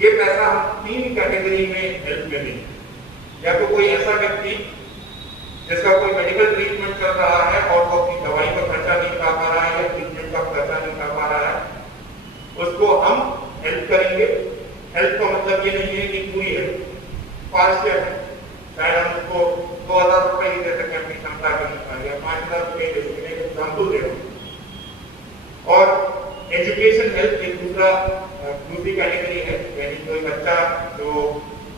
ये पैसा हम 3 कैटेगरी में हेल्प में देंगे। या तो कोई ऐसा व्यक्ति जिसका कोई मेडिकल ट्रीटमेंट चल रहा है और वो अपनी दवाई का खर्चा नहीं उठा पा रहा है या ट्रीटमेंट उसको हम हेल्प करेंगे। हेल्प का मतलब ये नहीं है कि पूरी है, पार्शियल है। शायद हम उसको 2000 रुपए ही दे सकें अपनी क्षमता के अनुसार, या 5000 रुपए दे सकें, एक एग्जाम्पल दे रहा हूं। और एजुकेशन हेल्प एक दूसरी कैटेगरी है, यानी कोई बच्चा जो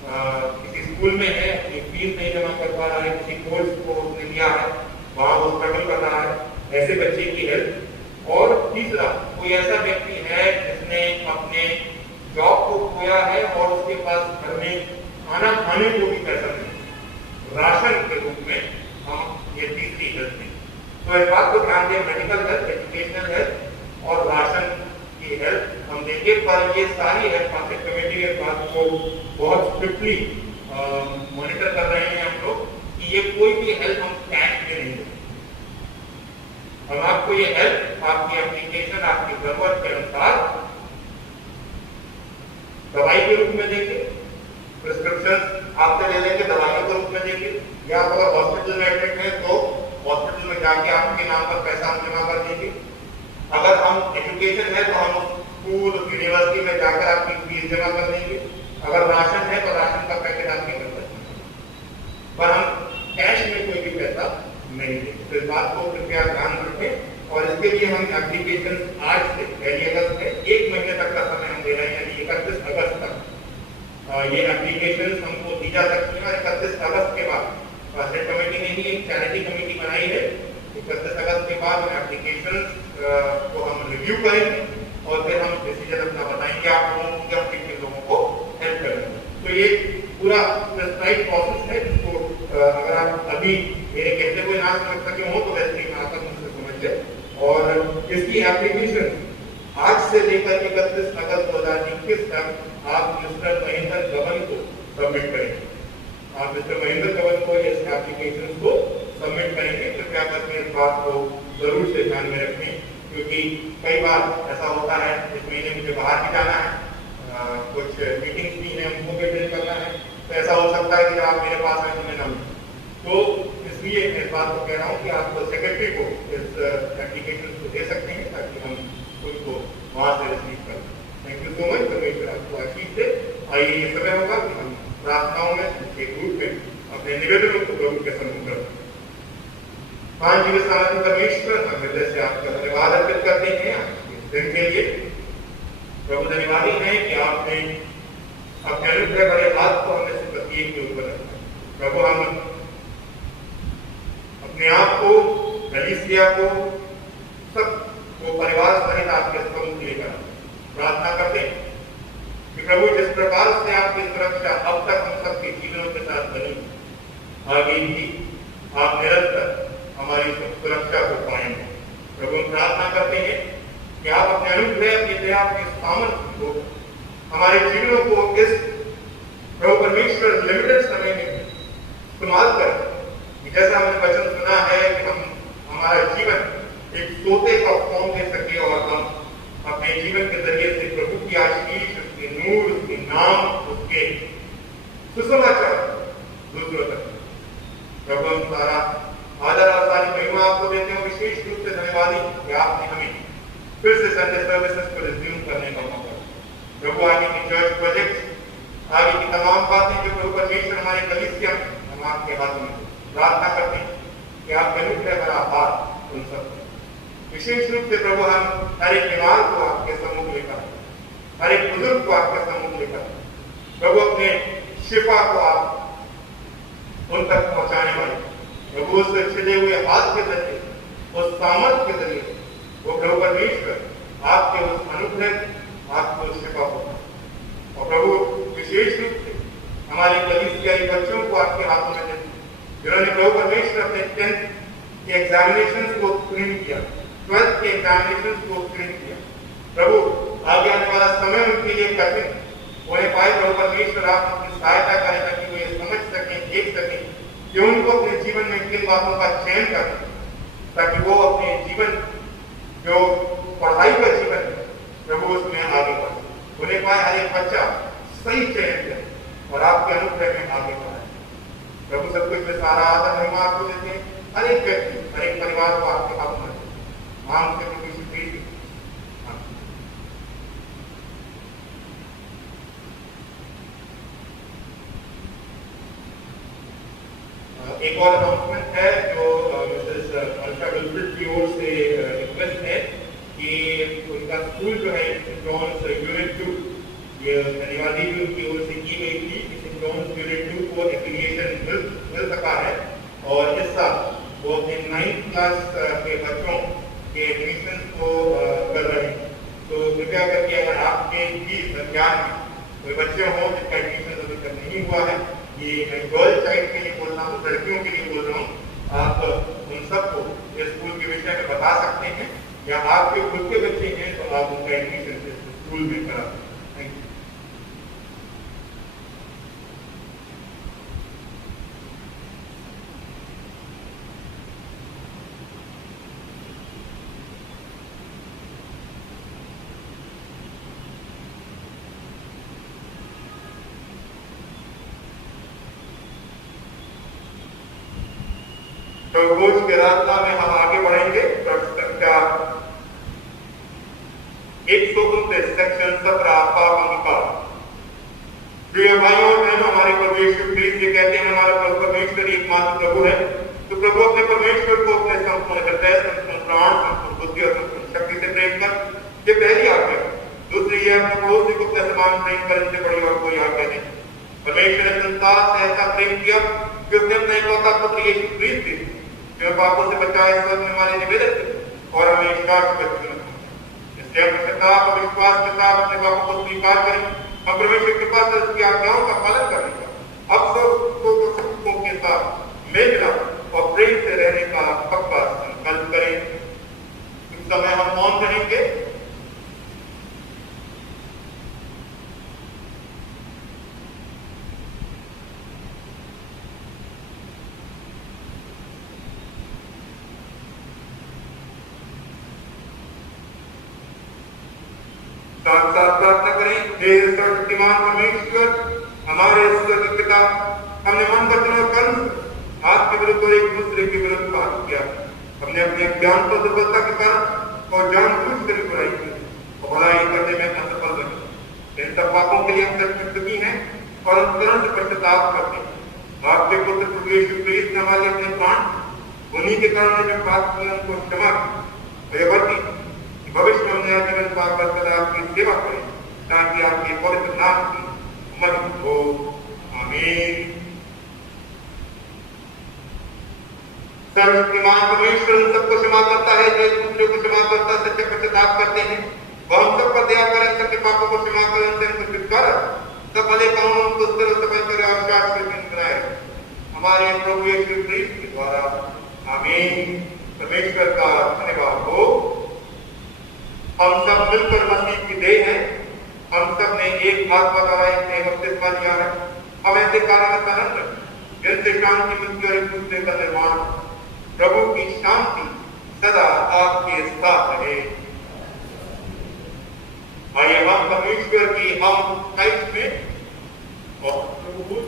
किसी स्कूल में है, अपनी फीस नहीं जमा कर पा रहा है, किसी कोर्स को उसने लिया है, वहां वो स्ट्रगल कर रहा है, ऐसे बच्चे की हेल्प। और तीसरा, कोई ऐसा व्यक्ति है जिसने अपने जॉब को खोया है और उसके पास घर में खाना खाने को भी पैसा नहीं, राशन के रूप में हम ये तीसरी हेल्प दें। तो इस बात को ध्यान दें, मेडिकल हेल्थ, एजुकेशनल हेल्थ और राशन की हेल्प हम देंगे। पर ये सारी हेल्प मार्केट कमेटी के बात को बहुत स्ट्रिक्टली मॉनिटर कर रहे हैं हम लोग कि ये कोई भी हेल्प हम कैश में नहीं देंगे। हम आपको ये हेल्प आपकी एप्लीकेशन, आपकी जरूरत के अनुसार दवाई के रूप में देंगे, प्रिस्क्रिप्शन आपसे ले लेंगे, दवाइयों के रूप में देंगे, या अगर हॉस्पिटल में एडमिट है तो हॉस्पिटल में जाके आपके नाम पर पैसा हम जमा कर देंगे। अगर हम एजुकेशन है तो हम स्कूल, यूनिवर्सिटी में जाकर आपकी फीस जमा कर देंगे। अगर राशन है तो राशन का पैकेट आपके घर पर, पर हम कैश में कोई भी पैसा नहीं देंगे। तो इस बात को कृपया ध्यान रखें। और इसके लिए हम एप्लीकेशन आज से, पहली अगस्त है, 1 महीने तक का समय हम दे रहे हैं, यानी 31 अगस्त तक ये एप्लीकेशन हमको दी जा सकती है। 31 अगस्त के बाद स्टेट कमेटी ने ही एक चैरिटी कमेटी बनाई है। 31 अगस्त के बाद हम एप्लीकेशन को हम रिव्यू करेंगे और फिर हम डिसीजन अपना बताएंगे आप लोगों को, या किन लोगों को हेल्प करेंगे। तो ये पूरा प्रेस्क्राइब प्रोसेस है, जिसको अगर आप अभी मेरे कहते हुए ना समझ सके हो तो वैसे ही आकर मुझसे समझ ले। और इसकी एप्लीकेशन आज से लेकर 31 अगस्त 2021 तक आप मिस्टर महेंद्र गबन को सबमिट करेंगे। आप मिस्टर महेंद्र गबन को इस एप्लीकेशन को सबमिट करेंगे। कृपया करके इस बात को जरूर से ध्यान में रखें, क्योंकि कई बार ऐसा होता है इस महीने मुझे बाहर भी जाना है, कुछ मीटिंग्स भी हैं, उनको भी अटेंड करना है, तो ऐसा हो सकता है कि आप मेरे पास आए तो मैं ना मिलूं। तो इसलिए मैं इस बात को कह रहा हूँ कि आप सेक्रेटरी को इस एप्लीकेशन को दे सकते हैं ताकि हम उनको वहां से रिसीव करें। Thank you so much. परमेश्वर आपको आशीष दे। आइए ये समय होगा कि हम प्रार्थनाओं में एक ग्रुप में अपने निवेदनों को प्रभु के सम्मुख रखें। पांच दिवस परमेश्वर, हम हृदय से आपका धन्यवाद अर्पित करते हैं इस दिन के लिए। प्रभु धन्यवादी है कि आपने अपने अनुग्रह भरे हाथ को हमें से प्रत्येक के ऊपर रखा। प्रभु हम अपने आप को, कलीसिया को, सबको परिवार सहित आपके सम्मुख लेकर प्रार्थना करते हैं कि प्रभु जिस प्रकार से आपकी सुरक्षा अब तक हम सबके जीवनों के साथ बनी, आगे भी आप निरंतर हमारी सुरक्षा को पाएंगे। प्रभु हम प्रार्थना करते हैं कि आप अपने अनुग्रह, अपनी दया, अपने सामर्थ्य को हमारे जीवनों को इस प्रभु परमेश्वर लिमिटेड समय में इस्तेमाल करें। जैसा हमने वचन सुना है कि हम हमारा जीवन एक सोते का फॉर्म दे सके और हम अपने जीवन के जरिए से प्रभु की आशीष, उसके नूर, उसके नाम, उसके सुसमाचार दूसरों तक। प्रभु हम सारा आदर और सारी महिमा आपको देते हैं। विशेष रूप से धन्यवादी कि आपने हमें फिर से संडे सर्विसेज को रिज्यूम करने का मौका। प्रभु आगे की चर्च प्रोजेक्ट, आगे की तमाम बातें जो प्रभु परमेश्वर हमारे कलीसिया में हम आपके हाथों में प्रार्थना करते हैं कि आपके अनुग्रह भरा हाथ उन सब। विशेष रूप से प्रभु हम हर एक बीमार को आपके सम्मुख लेकर, हर एक बुजुर्ग को आपके सम्मुख लेकर, प्रभु अपने शिफा को आप उन तक पहुंचाने वाले, प्रभु उससे छिले हुए हाथ के जरिए, उस सामर्थ के जरिए वो प्रभु परमेश्वर आपके उस अनुग्रह, आपको उस शिफा को। और प्रभु विशेष रूप से हमारे कलीसियाई बच्चों को आपके हाथों में देते, जिन्होंने प्रभु परमेश्वर अपने 10th के एग्जामिनेशंस को उत्तीर्ण किया, 12th के एग्जामिनेशंस को उत्तीर्ण किया। प्रभु आगे आने वाला समय उनके लिए कठिन उन्हें पाए। प्रभु परमेश्वर आप उनकी सहायता करें ताकि वो ये समझ सकें, देख सकें कि उनको अपने जीवन में किन बातों का चयन करना, ताकि वो अपने जीवन जो पढ़ाई का जीवन है प्रभु उसमें आगे बढ़े। उन्हें पाए हर एक बच्चा सही चयन करे और आपके अनुग्रह में आगे बढ़े। प्रभु सब कुछ में सारा आदर महिमा आपको देते हैं। हर एक व्यक्ति, हर एक परिवार को आपके हाथ में मांगते हैं। एक और अनाउंसमेंट है जो मिसेस अल्फा विल्फ्रेड की ओर से रिक्वेस्ट है कि उनका स्कूल जो है सेंट जॉन्स यूनिट 2, ये धन्यवादी भी उनकी ओर से की गई थी कि सेंट जॉन्स यूनिट 2 को एफिलिएशन मिल सका है और इस साल वो अपने 9th क्लास के बच्चों के एडमिशन को कर रहे हैं। तो कृपया करके अगर आपके भी संज्ञान में कोई बच्चे हों जिसका एडमिशन अभी तक नहीं हुआ है, ये मैं गर्ल चाइल्ड के लिए बोल रहा हूँ, लड़कियों के लिए बोल रहा हूँ, आप उन सबको इस स्कूल के विषय में बता सकते हैं या आपके खुद के बच्चे हैं तो आप उनका एडमिशन स्कूल में करा सकते हैं। Thank you. तो रोज के रास्ता में हम आगे बढ़ेंगे। संख्या 129 सेक्शन 17 पाप। प्रिय भाइयों और बहनों, हमारे प्रभु यीशु मसीह ये कहते हैं हमारा परमेश्वर एकमात्र प्रभु है। तो प्रभु अपने परमेश्वर को अपने संपूर्ण हृदय, संपूर्ण प्राण, संपूर्ण बुद्धि और संपूर्ण शक्ति से प्रेम कर, ये पहली आज्ञा। दूसरी ये अपने पड़ोसी को अपने समान प्रेम कर, इनसे बड़ी और कोई आज्ञा नहीं। परमेश्वर ने संसार से ऐसा प्रेम किया कि उसने अपने इकलौता पुत्र यीशु मसीह जो पापों से बचाए स्वर्ग में हमारे निवेदक और हमें शाश्वत जीवन दें। इसलिए हम श्रद्धा और विश्वास के साथ अपने पापों को स्वीकार करें, हम परमेश्वर के पास उसकी आज्ञाओं का पालन करने का अवसर के साथ मिलना और प्रेम से रहने का पक्का संकल्प करें। इस समय हम मौन रहेंगे। साथ साथ प्रार्थना करें। हे सर्वशक्तिमान परमेश्वर, हमारे स्वर्गीय पिता, हमने मन, वचन और कर्म आपके विरुद्ध और एक दूसरे के विरुद्ध पाप किया। हमने अपने अज्ञान पर दुर्बलता के कारण और जानबूझकर बुराई की और भलाई करने में असफल रहे। इन सब पापों के लिए हम सचमुच हैं और अंतरण से पश्चाताप करते हैं। आपके पुत्र प्रभु यीशु मसीह ने हमारे अपने प्राण उन्हीं के कारण जो पाप किए उनको क्षमा की भविष्य में नया जीवन पाकर सदा आपकी सेवा करें, ताकि आपके पवित्र नाम की महिमा हो। आमीन। सर्वशक्तिमान परमेश्वर उन सबको क्षमा करता है जो एक दूसरे को क्षमा करता सच्चे पश्चाताप करते हैं। वह हम सब पर दया करें, सबके पापों को क्षमा करें, उनसे छुटकारा सब भले कामों उनको सफल करे और शाश्वत जीवन बनाए हमारे प्रभु यीशु मसीह के द्वारा। आमीन। परमेश्वर का धन्यवाद हो। हम सब मिलकर मसीह की देह हैं। हम सब ने एक आत्मा द्वारा एक बपतिस्मा लिया है। हम ऐसे कारण जिनसे शांति मिलती और एक दूसरे का निर्माण। प्रभु की शांति सदा आपके साथ रहे। आइए हम परमेश्वर की हम साइड में और प्रभु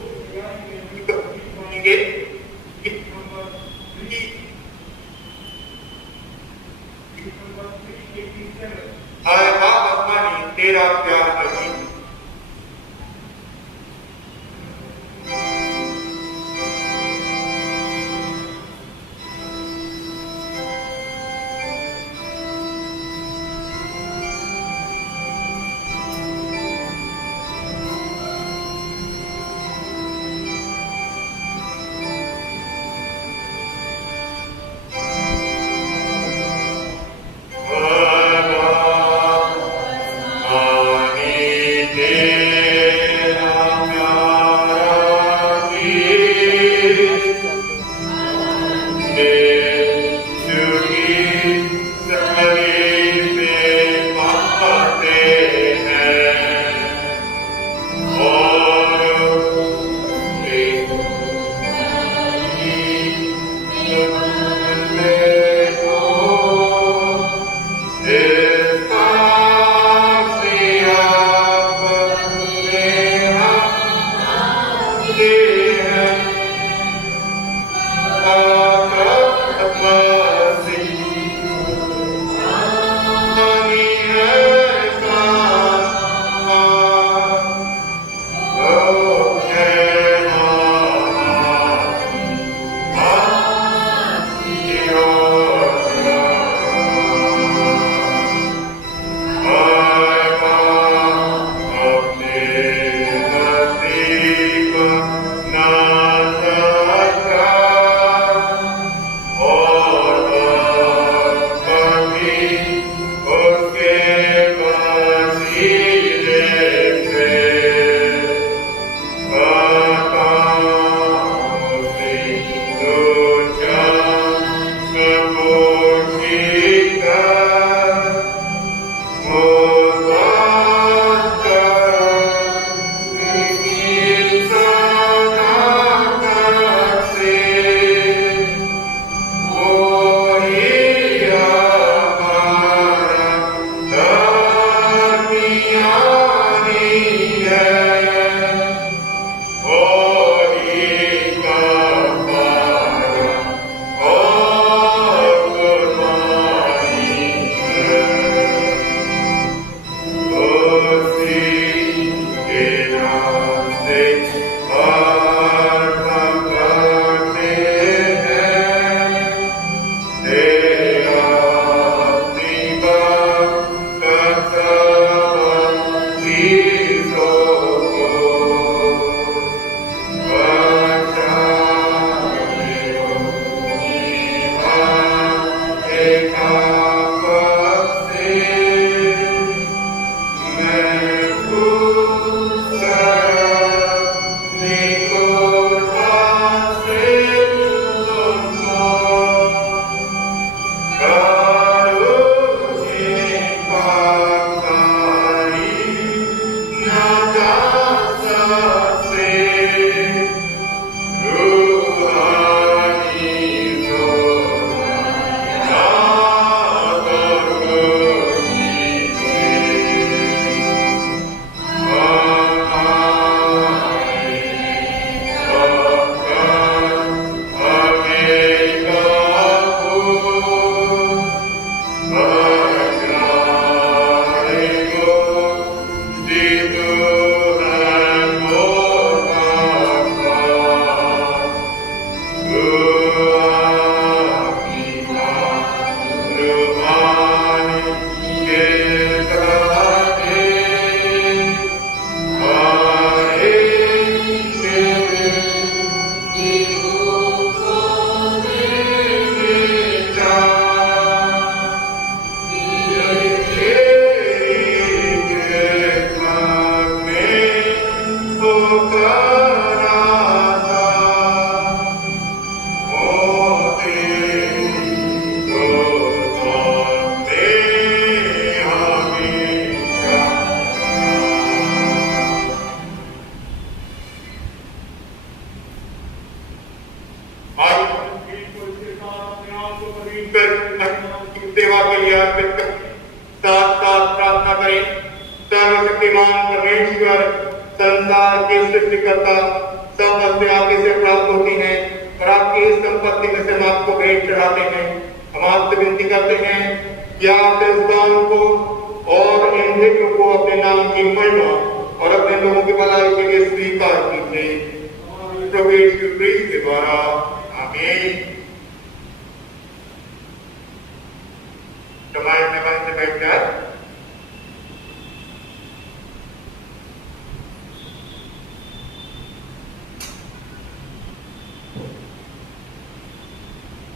आए बाप आसमानी तेरा प्यार नहीं। सेवा के लिए अर्पित कर साथ साथ प्रार्थना करें। सर्वशक्तिमान परमेश्वर संसार के सृष्टिकर्ता सब वस्तुएं से प्राप्त होती हैं और आपकी इस संपत्ति में से हम आपको भेंट चढ़ाते हैं। हम आपसे विनती करते हैं कि आप इस दान को और इन भेंटों को अपने नाम की महिमा और अपने लोगों की भलाई के लिए स्वीकार कीजिए। प्रभु यीशु क्रिस्त के द्वारा आमीन। समाज में मन से बैठ जाए।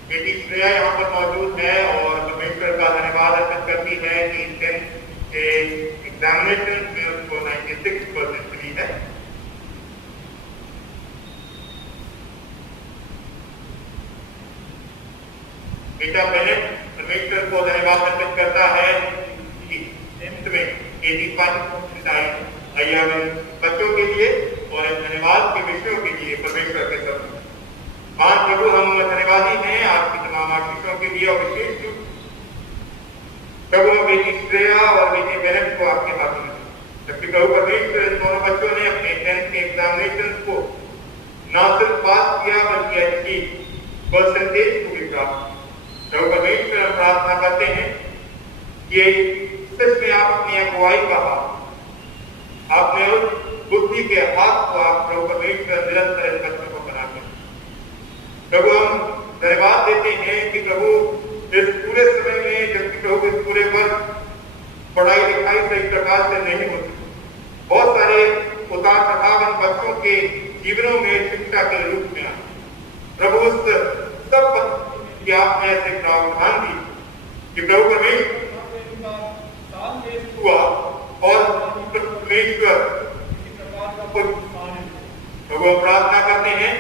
बेटी श्रेया यहाँ पर मौजूद है और परमेश्वर का धन्यवाद अर्पित करती है कि इस दिन के एग्जामिनेशन में उसको 96% मिली है। बेटा पहले परमेश्वर को धन्यवाद अर्पित करता है कि अंत में बच्चों के लिए और धन्यवाद के विषयों के लिए परमेश्वर के सब मान प्रभु हम धन्यवादी हैं आपकी तमाम आशीषों के लिए और विशेष रूप प्रभु बेटी श्रेया और बेटी बहन को आपके हाथ में जबकि प्रभु परमेश्वर इन दोनों बच्चों ने अपने 10th के एग्जामिनेशन को न सिर्फ पास किया बल्कि अच्छी परसेंटेज को भी प्राप्त। प्रभु परमेश्वर हम प्रार्थना करते हैं कि सच में आप अपनी अगुवाई का हाथ आपने उस बुद्धि के हाथ को आप प्रभु परमेश्वर निरंतर इन बच्चों को बनाते हैं। प्रभु हम धन्यवाद देते हैं कि प्रभु इस पूरे समय में जबकि प्रभु इस पूरे पर पढ़ाई लिखाई सही प्रकार से नहीं होती, बहुत सारे उतार चढ़ाव बच्चों के जीवनों में शिक्षा के रूप में आए। प्रभु उस सब कि आपने ऐसे प्रावधान दी कि प्रभु परमेश्वर हुआ और परमेश्वर प्रभु प्रार्थना करते हैं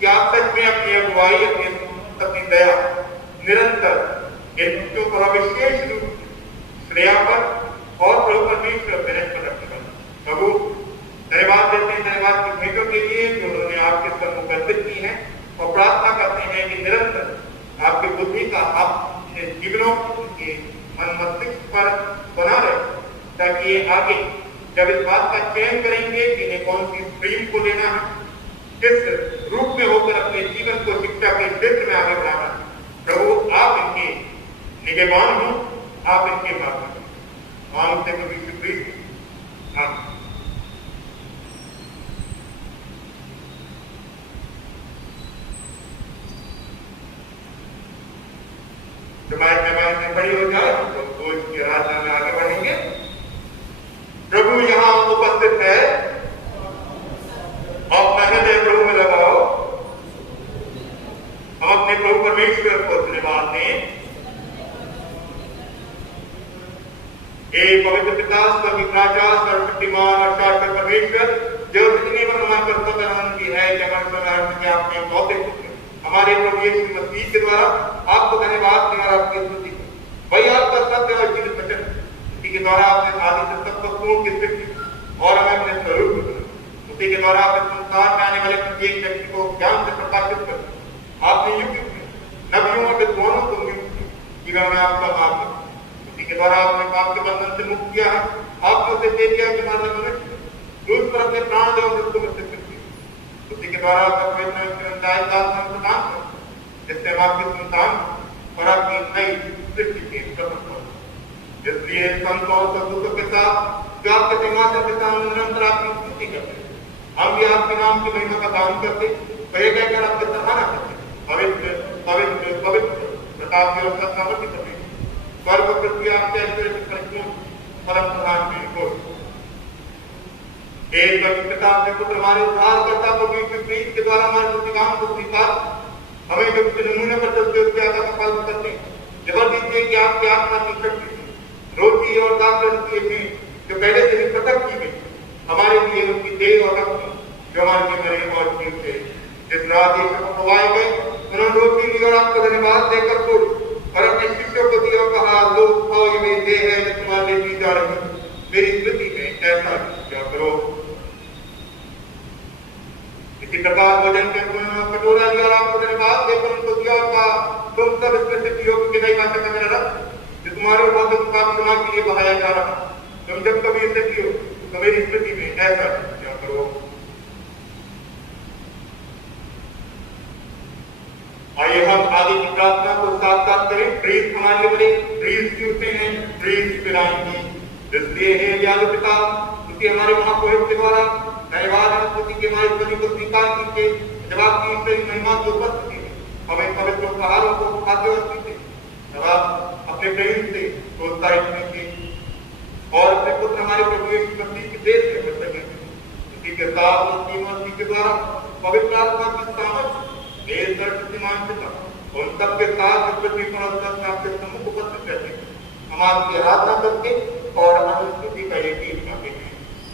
कि आप सच में अपनी अगुवाई अपनी दया निरंतर इन बच्चों पर विशेष रूप श्रेया पर और प्रभु परमेश्वर बहन पर रखना। प्रभु धन्यवाद देते हैं धन्यवाद की भेंटों के लिए जो उन्होंने आपके सम्मुख अर्पित की है और प्रार्थना करते हैं कि निरंतर आपकी बुद्धि का आप जीवनों के मन मस्तिष्क पर बना रहे ताकि ये आगे जब इस बात का चयन करेंगे कि इन्हें कौन सी स्ट्रीम को लेना है, किस रूप में होकर अपने जीवन को शिक्षा के क्षेत्र में आगे बढ़ाना। प्रभु आप इनके निगहबान हो, आप इनके मार्ग से नए जन्म के आपने लौटे पुत्र हमारे प्रभु यीशु मसीह के द्वारा आपको धन्यवाद दें और आपकी स्तुति करें। वही आपका सत्य और जीवित वचन उसी के द्वारा आपने आदि से तब तक पूर्ण की सृष्टि और हमें अपने स्वरूप में बनाया। उसी के द्वारा आपने संसार में आने वाले प्रत्येक व्यक्ति को ज्ञान से प्रकाशित कर आपने युक्त नबियों और विद्वानों को नियुक्त जीवन में आपका मार्ग उसी के द्वारा आपने पाप के बंधन से मुक्त किया है। आपने उसे दे दिया कि मानव मनुष्य क्रूस पर अपने प्राण दे और मृत्यु में से फिर उसी के द्वारा आपका प्रदान कर जिससे हम आपकी संतान और आपकी नई सृष्टि के प्रथम हो। इसलिए संतों और सदूतों के साथ जो आपके सिंहासन के सामने निरंतर आपकी स्तुति करते हैं, हम भी आपके नाम की महिमा का दान करते कहे कहकर आपकी सराहना करते पवित्र पवित्र पवित्र प्रताप और सत्तावती करते स्वर्ग पृथ्वी आपके ऐश्वर्य से परिपूर्ण परम प्रधान की रिपोर्ट एक पिता अपने पुत्र हमारे उद्धारकर्ता को प्रीत के द्वारा हमारे प्रतिगाम को स्वीकार हमें जो नमूने पर चलते उसके आगे का पालन करते हैं। जबर दीजिए कि आपकी आत्मा की शक्ति रोटी और दाखिल किए हुए जो पहले से ही प्रकट की गई हमारे लिए उनकी देह और रक्त जो हमारे लिए मरे और जीव थे जिस रात ये सब खवाए गए उन्होंने रोटी ली और आपको धन्यवाद देकर तोड़ी और अपने शिष्यों को दिया और कहा लो खाओ ये मेरी देह है जो तुम्हारे लिए दी जा रही है मेरी स्मृति में ऐसा क्या करो। इसी प्रकार भोजन के कटोरा लिया और आपको धन्यवाद देकर उनको दिया और कहा तुम सब इसमें से पियो क्योंकि नई बातें का मेरा रक्त जो तुम्हारे भोजन का क्षमा के लिए बहाया जा रहा तुम जब कभी इसे पियो तो मेरी स्मृति में ऐसा क्या करो। आइए हम आगे की प्रार्थना को साथ साथ करें। प्रीत हमारे बड़े प्रीत जीवते हैं प्रीत पिलाएंगे इसलिए हे दयालु पिता क्योंकि हमारे महापुरुष के द्वारा धन्यवाद अनुस्मृति के हमारे ध्वनि को स्वीकार कीजिए जब आपकी ईश्वरी महिमा की उपस्थिति में हमें पवित्र उपहारों को खाते और पीते जब आप अपने प्रेम से प्रोत्साहित कीजिए और अपने पुत्र हमारे प्रभु यीशु मसीह के देश में बच सके उसी के साथ उसकी मसीह के द्वारा पवित्र आत्मा की सामर्थ हे सर्वशक्तिमान पिता उन सबके साथ पृथ्वी पर आपके सम्मुख उपस्थित रहते हैं हम आपकी आराधना करके और अनुस्तुति का यकीन करते हैं।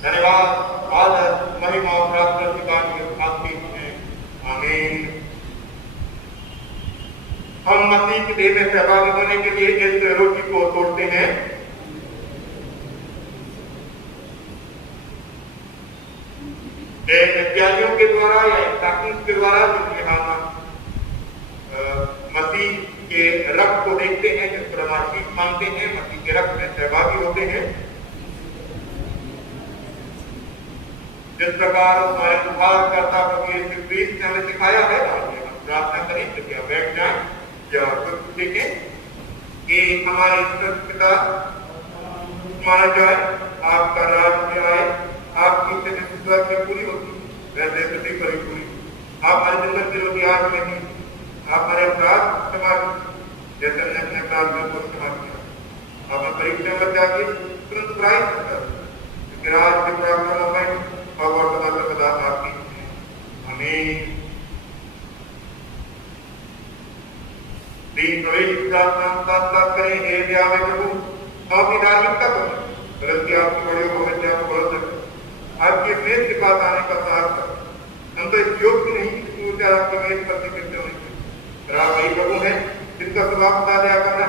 धन्यवाद आदर महिमा और प्रार्थना की आपकी है आमीन। हम मसीह की देह में सहभागी होने के लिए इस रोटी को तोड़ते हैं। त्यागियों के द्वारा या ताकीद के द्वारा जो मसीह के रक्त को देखते हैं जिस पर हम आशीष मांगते हैं मसीह के रक्त में सहभागी होते हैं। जिस प्रकार हमारे उद्धारकर्ता प्रभु यीशु मसीह ने हमें सिखाया है हम प्रार्थना करें कृपया बैठ जाएं या कुछ देखें कि हमारे पिता माना जाए आपका राज्य आए आपकी इच्छा स्वर्ग में पूरी होती वैसे पृथ्वी पर पूरी आप हमारे जन्म की रोटी आज में दी आप हमारे अपराध क्षमा जैसे हमने अपने अपराधियों को क्षमा किया आप परीक्षा में जाके तुरंत बुराई सकता क्योंकि राज के प्रार्थना और वर्तमान सदा आपकी हमें तीन प्रवेश प्रार्थना साथ साथ करें हे दयामय प्रभु हम अपनी धार्मिकता करें बल्कि आपकी बड़े को हत्या को बढ़ सके आपकी मेज के पास आने का साहस कर हम तो इस योग्य नहीं कि आपकी मेज पर निकलते होंगे पर आप वही प्रभु हैं जिनका स्वभाव बता दिया करना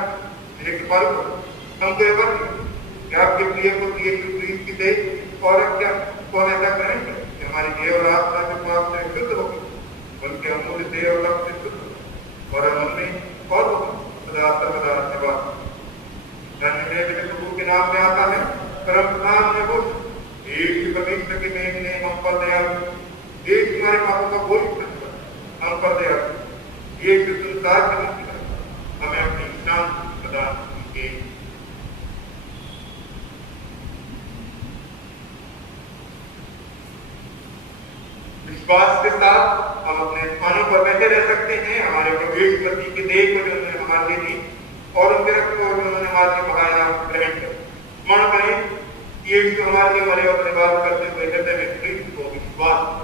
एक पल हम तो ये कि आपके प्रिय को प्रीत की दे और क्या कौन ऐसा करेंगे कि हमारी देह और आत्मा जो पाप से शुद्ध होगी बल्कि अमूल्य देह और रक्त से शुद्ध और हम में और सदा सर्वदा सेवा धन्य है मेरे प्रभु के नाम में आता है परम प्रधान में कुछ एक परमेश्वर के मेघ ने हम पर दया एक हमारे पापों का बोझ हम पर दया ये संसार के मुक्ति हमें अपनी शांति प्रदान कीजिए। विश्वास के साथ हम अपने स्थानों पर बैठे रह सकते हैं। हमारे प्रभु यीशु मसीह के देह को जो उन्होंने हमारे लिए दी और उनके रक्त को उन्होंने हमारे लिए बहाया ग्रहण कर स्मरण करें कि यीशु हमारे लिए मरे और धन्यवाद करते हुए हृदय में क्रिस्त को विश्वास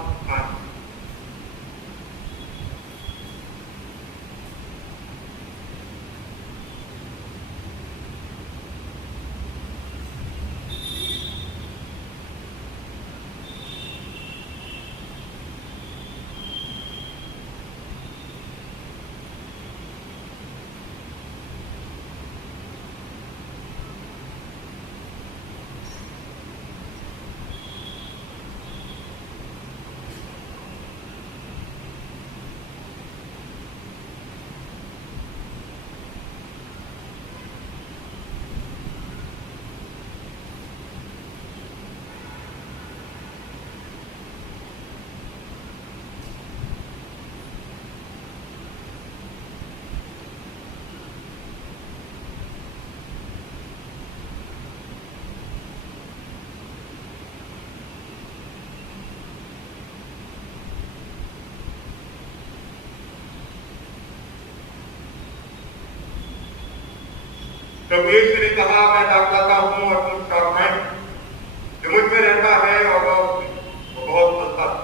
प्रभु यीशु ने कहा, मैं दाखलता हूँ और तुम शाखाएं। जो मुझ में रहता है और वो बहुत फलता है,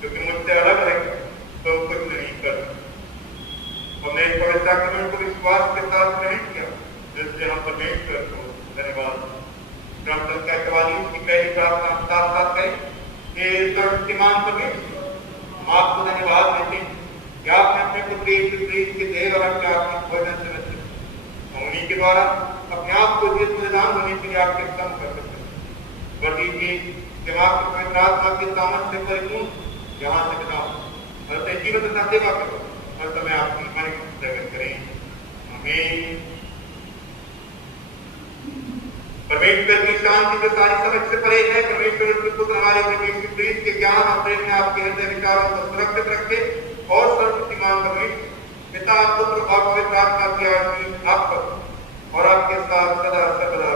क्योंकि मुझसे अलग है तो कुछ नहीं कर सकते। हमने इस पवित्र साक्रामेंट को विश्वास के साथ ग्रहण किया, जिससे हम परमेश्वर को धन्यवाद। हम की पहली प्रार्थना साथ साथ करें कि सर्वशक्तिमान परमेश्वर, हम आपको धन्यवाद देते हैं कि आपने अपने पुत्र यीशु मसीह के देह और अपने आत्मिक भोजन से रचे, हम उन्हीं के द्वारा अपने आप को जीवित बलिदान होने के लिए आपके संग कर सकते हैं। वर्दी की जब आपके पवित्र आत्मा के सामर्थ्य से परिपूर्ण यहाँ से बिताओ और अपने जीवन तथा सेवा करो और समय आपकी मन को प्रकट करें। आमीन। परमेश्वर की शांति जो सारी समझ से परे है, परमेश्वर के पुत्र हमारे प्रभु यीशु मसीह के ज्ञान और प्रेम में आपके हृदय विचारों को सुरक्षित रखे और सर्वशक्तिमान परमेश्वर पिता, पुत्र और पवित्र आत्मा की आशीष आप पर और आपके साथ सदा सर्वदा